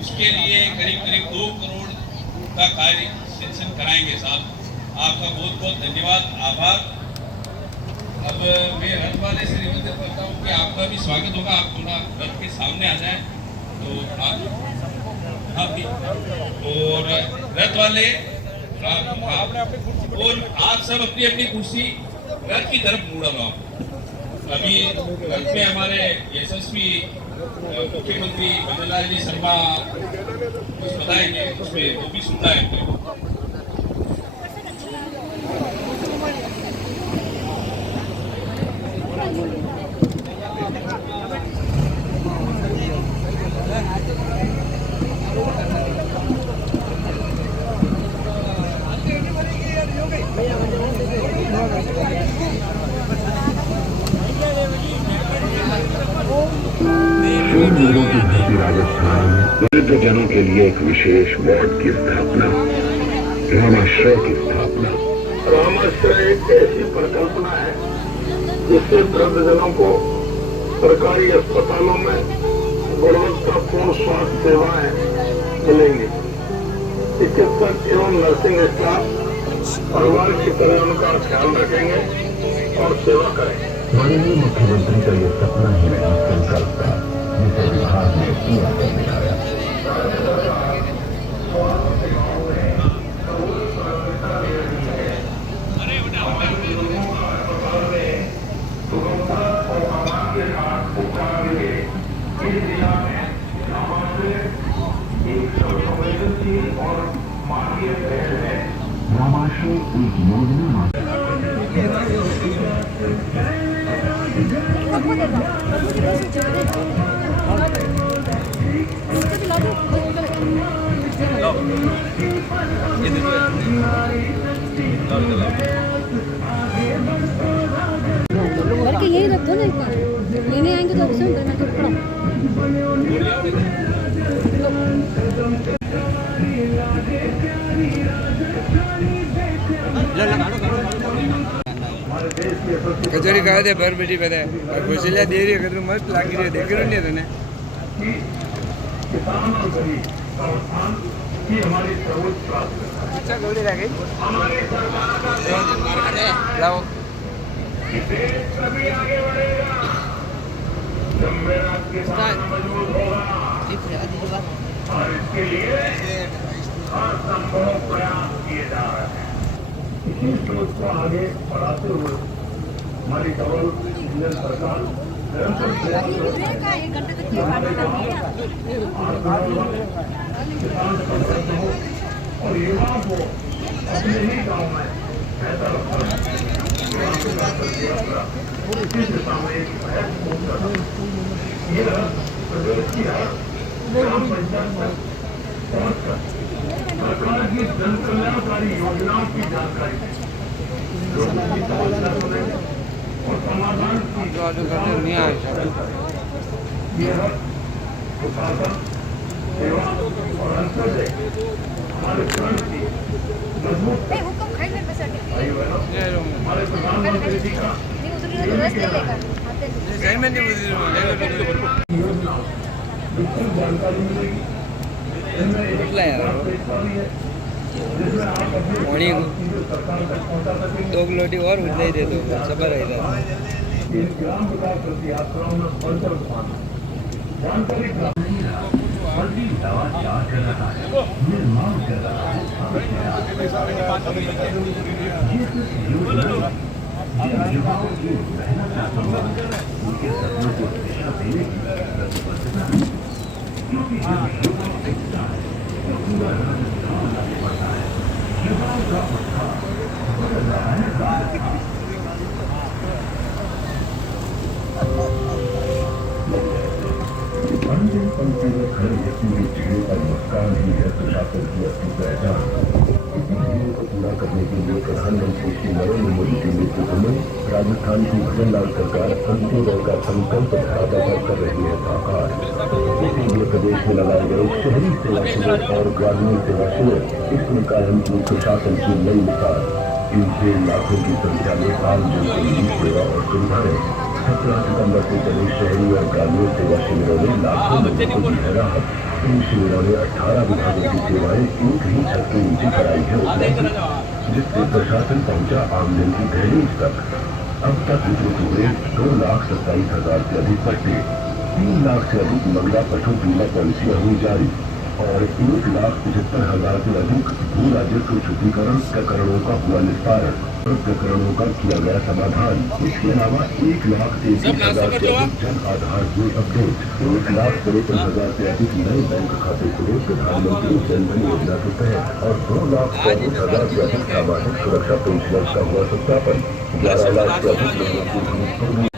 उसके लिए करीब करीब 2 करोड़ का कार्य सेंक्शन कराएंगे साहब। आपका बहुत बहुत धन्यवाद, आभार। अब मैं रथ वाले से निवेदन करता हूँ कि आपका भी स्वागत होगा, आप थोड़ा रथ के सामने आ जाए तो आप भी और रथ वाले और आप सब अपनी अपनी कुर्सी रथ की तरफ मुड़ा लो। अभी रथ में हमारे यशस्वी मुख्यमंत्री बनवारीलाल जी शर्मा कुछ बताएंगे, उसमें वो भी सुनना है। राजस्थान में दरिद्र जनों के लिए एक विशेष वार्ड की स्थापना, रामाश्रय की स्थापना। रामाश्रय एक ऐसी परिकल्पना है जिससे वृद्धजनों को सरकारी अस्पतालों में गुणवत्तापूर्ण स्वास्थ्य सेवाएं मिलेंगी। चिकित्सक एवं नर्सिंग स्टाफ परिवार की तरह उनका ख्याल रखेंगे और सेवा करेंगे। माननीय मुख्यमंत्री का ये सपना ही नहीं संकल्प था जिसे विभाग ने पूरा कर दिखाया। और मानवीय पहल है रामाश्रय एक योजना। बल्कि यही रख दो ना, एक बार लेने आएंगे तो ऑप्शन करना तो पड़ा। कचौरी खावा दे भर बेटी बता घोषल्या दे रही है मस्त लागी रही है, देख रही है तने अच्छा गौरी रह गई लाओ और इसके लिए हर संभव प्रयास किए जा रहे हैं। इसी सोच को आगे बढ़ाते हुए हमारी डबल इंजन सरकार निरंतर प्रयास किसान समृद्ध हो और युवाओं को अपने ही गाँव में बेहतर इसी दिशा में एक महत्वपूर्ण कदम यह प्रदेश की हर ग्राम पंचायत में पहुंचकर सरकार की जन कल्याणकारी योजनाओं की जानकारी लोगों की समस्या सुने और समाधान की यह सुशासन सेवा और अंत्योदय हमारे फ्रंट की मजबूत हमारे प्रधानमंत्री जी का योजना बिल्कुल जानकारी मिलेगी। जिसमें आप अपनी सरकार तक पहुंचा सकेंगे। 2 किलो और उठा ही दे दो सबर है इन ग्राम विकास प्रति यात्राओं में बढ़कर जानकारी निर्माण कर रहा है। अंतिम पंक्ति में खड़े व्यक्ति के चेहरे पर मुस्कान ही है सुशासन की असली पहचान। इसी ध्येय को पूरा करने के लिए प्रधानमंत्री श्री नरेंद्र मोदी के नेतृत्व में राजस्थान की भजन लाल सरकार अंत्योदय का संकल्प धारावाहिक कर रही है साकार। इसीलिए प्रदेश में लगाए गए शहरी सेवा शिविर और ग्रामीण सेवा शिविर इस प्रकार की सुशासन की नई मिसाल। इनसे लाखों की संख्या में आम जन को मिली सेवा और सुविधाएं। 17 सितंबर से चले शहरी और ग्रामीण सेवा शिविरों में लाखों लोगों को दी है राहत। इन शिविरों में 18 विभागों की सेवाएं एक ही छत के नीचे कराई है उपलब्ध, जिससे प्रशासन पहुंचा आम जन की दहलीज तक। अब तक वितरित हुए 2,27,000 से अधिक पट्टे, 3 लाख से अधिक महिला पशु बीमा पॉलिसियां हुई जारी और 1,75,000 से अधिक भू राजस्व शुद्धिकरण प्रकरणों का हुआ निस्तारण और प्रकरणों का किया गया समाधान। इसके अलावा 1,33,000 से अधिक जन आधार हुए अपडेट, 1,53,000 से अधिक नए बैंक खाते खुले प्रधानमंत्री जन धन योजना के तहत और 2,24,000 से अधिक सामाजिक सुरक्षा पेंशनर्स का हुआ सत्यापन। 11 लाख से अधिक लोगों की फीस को भी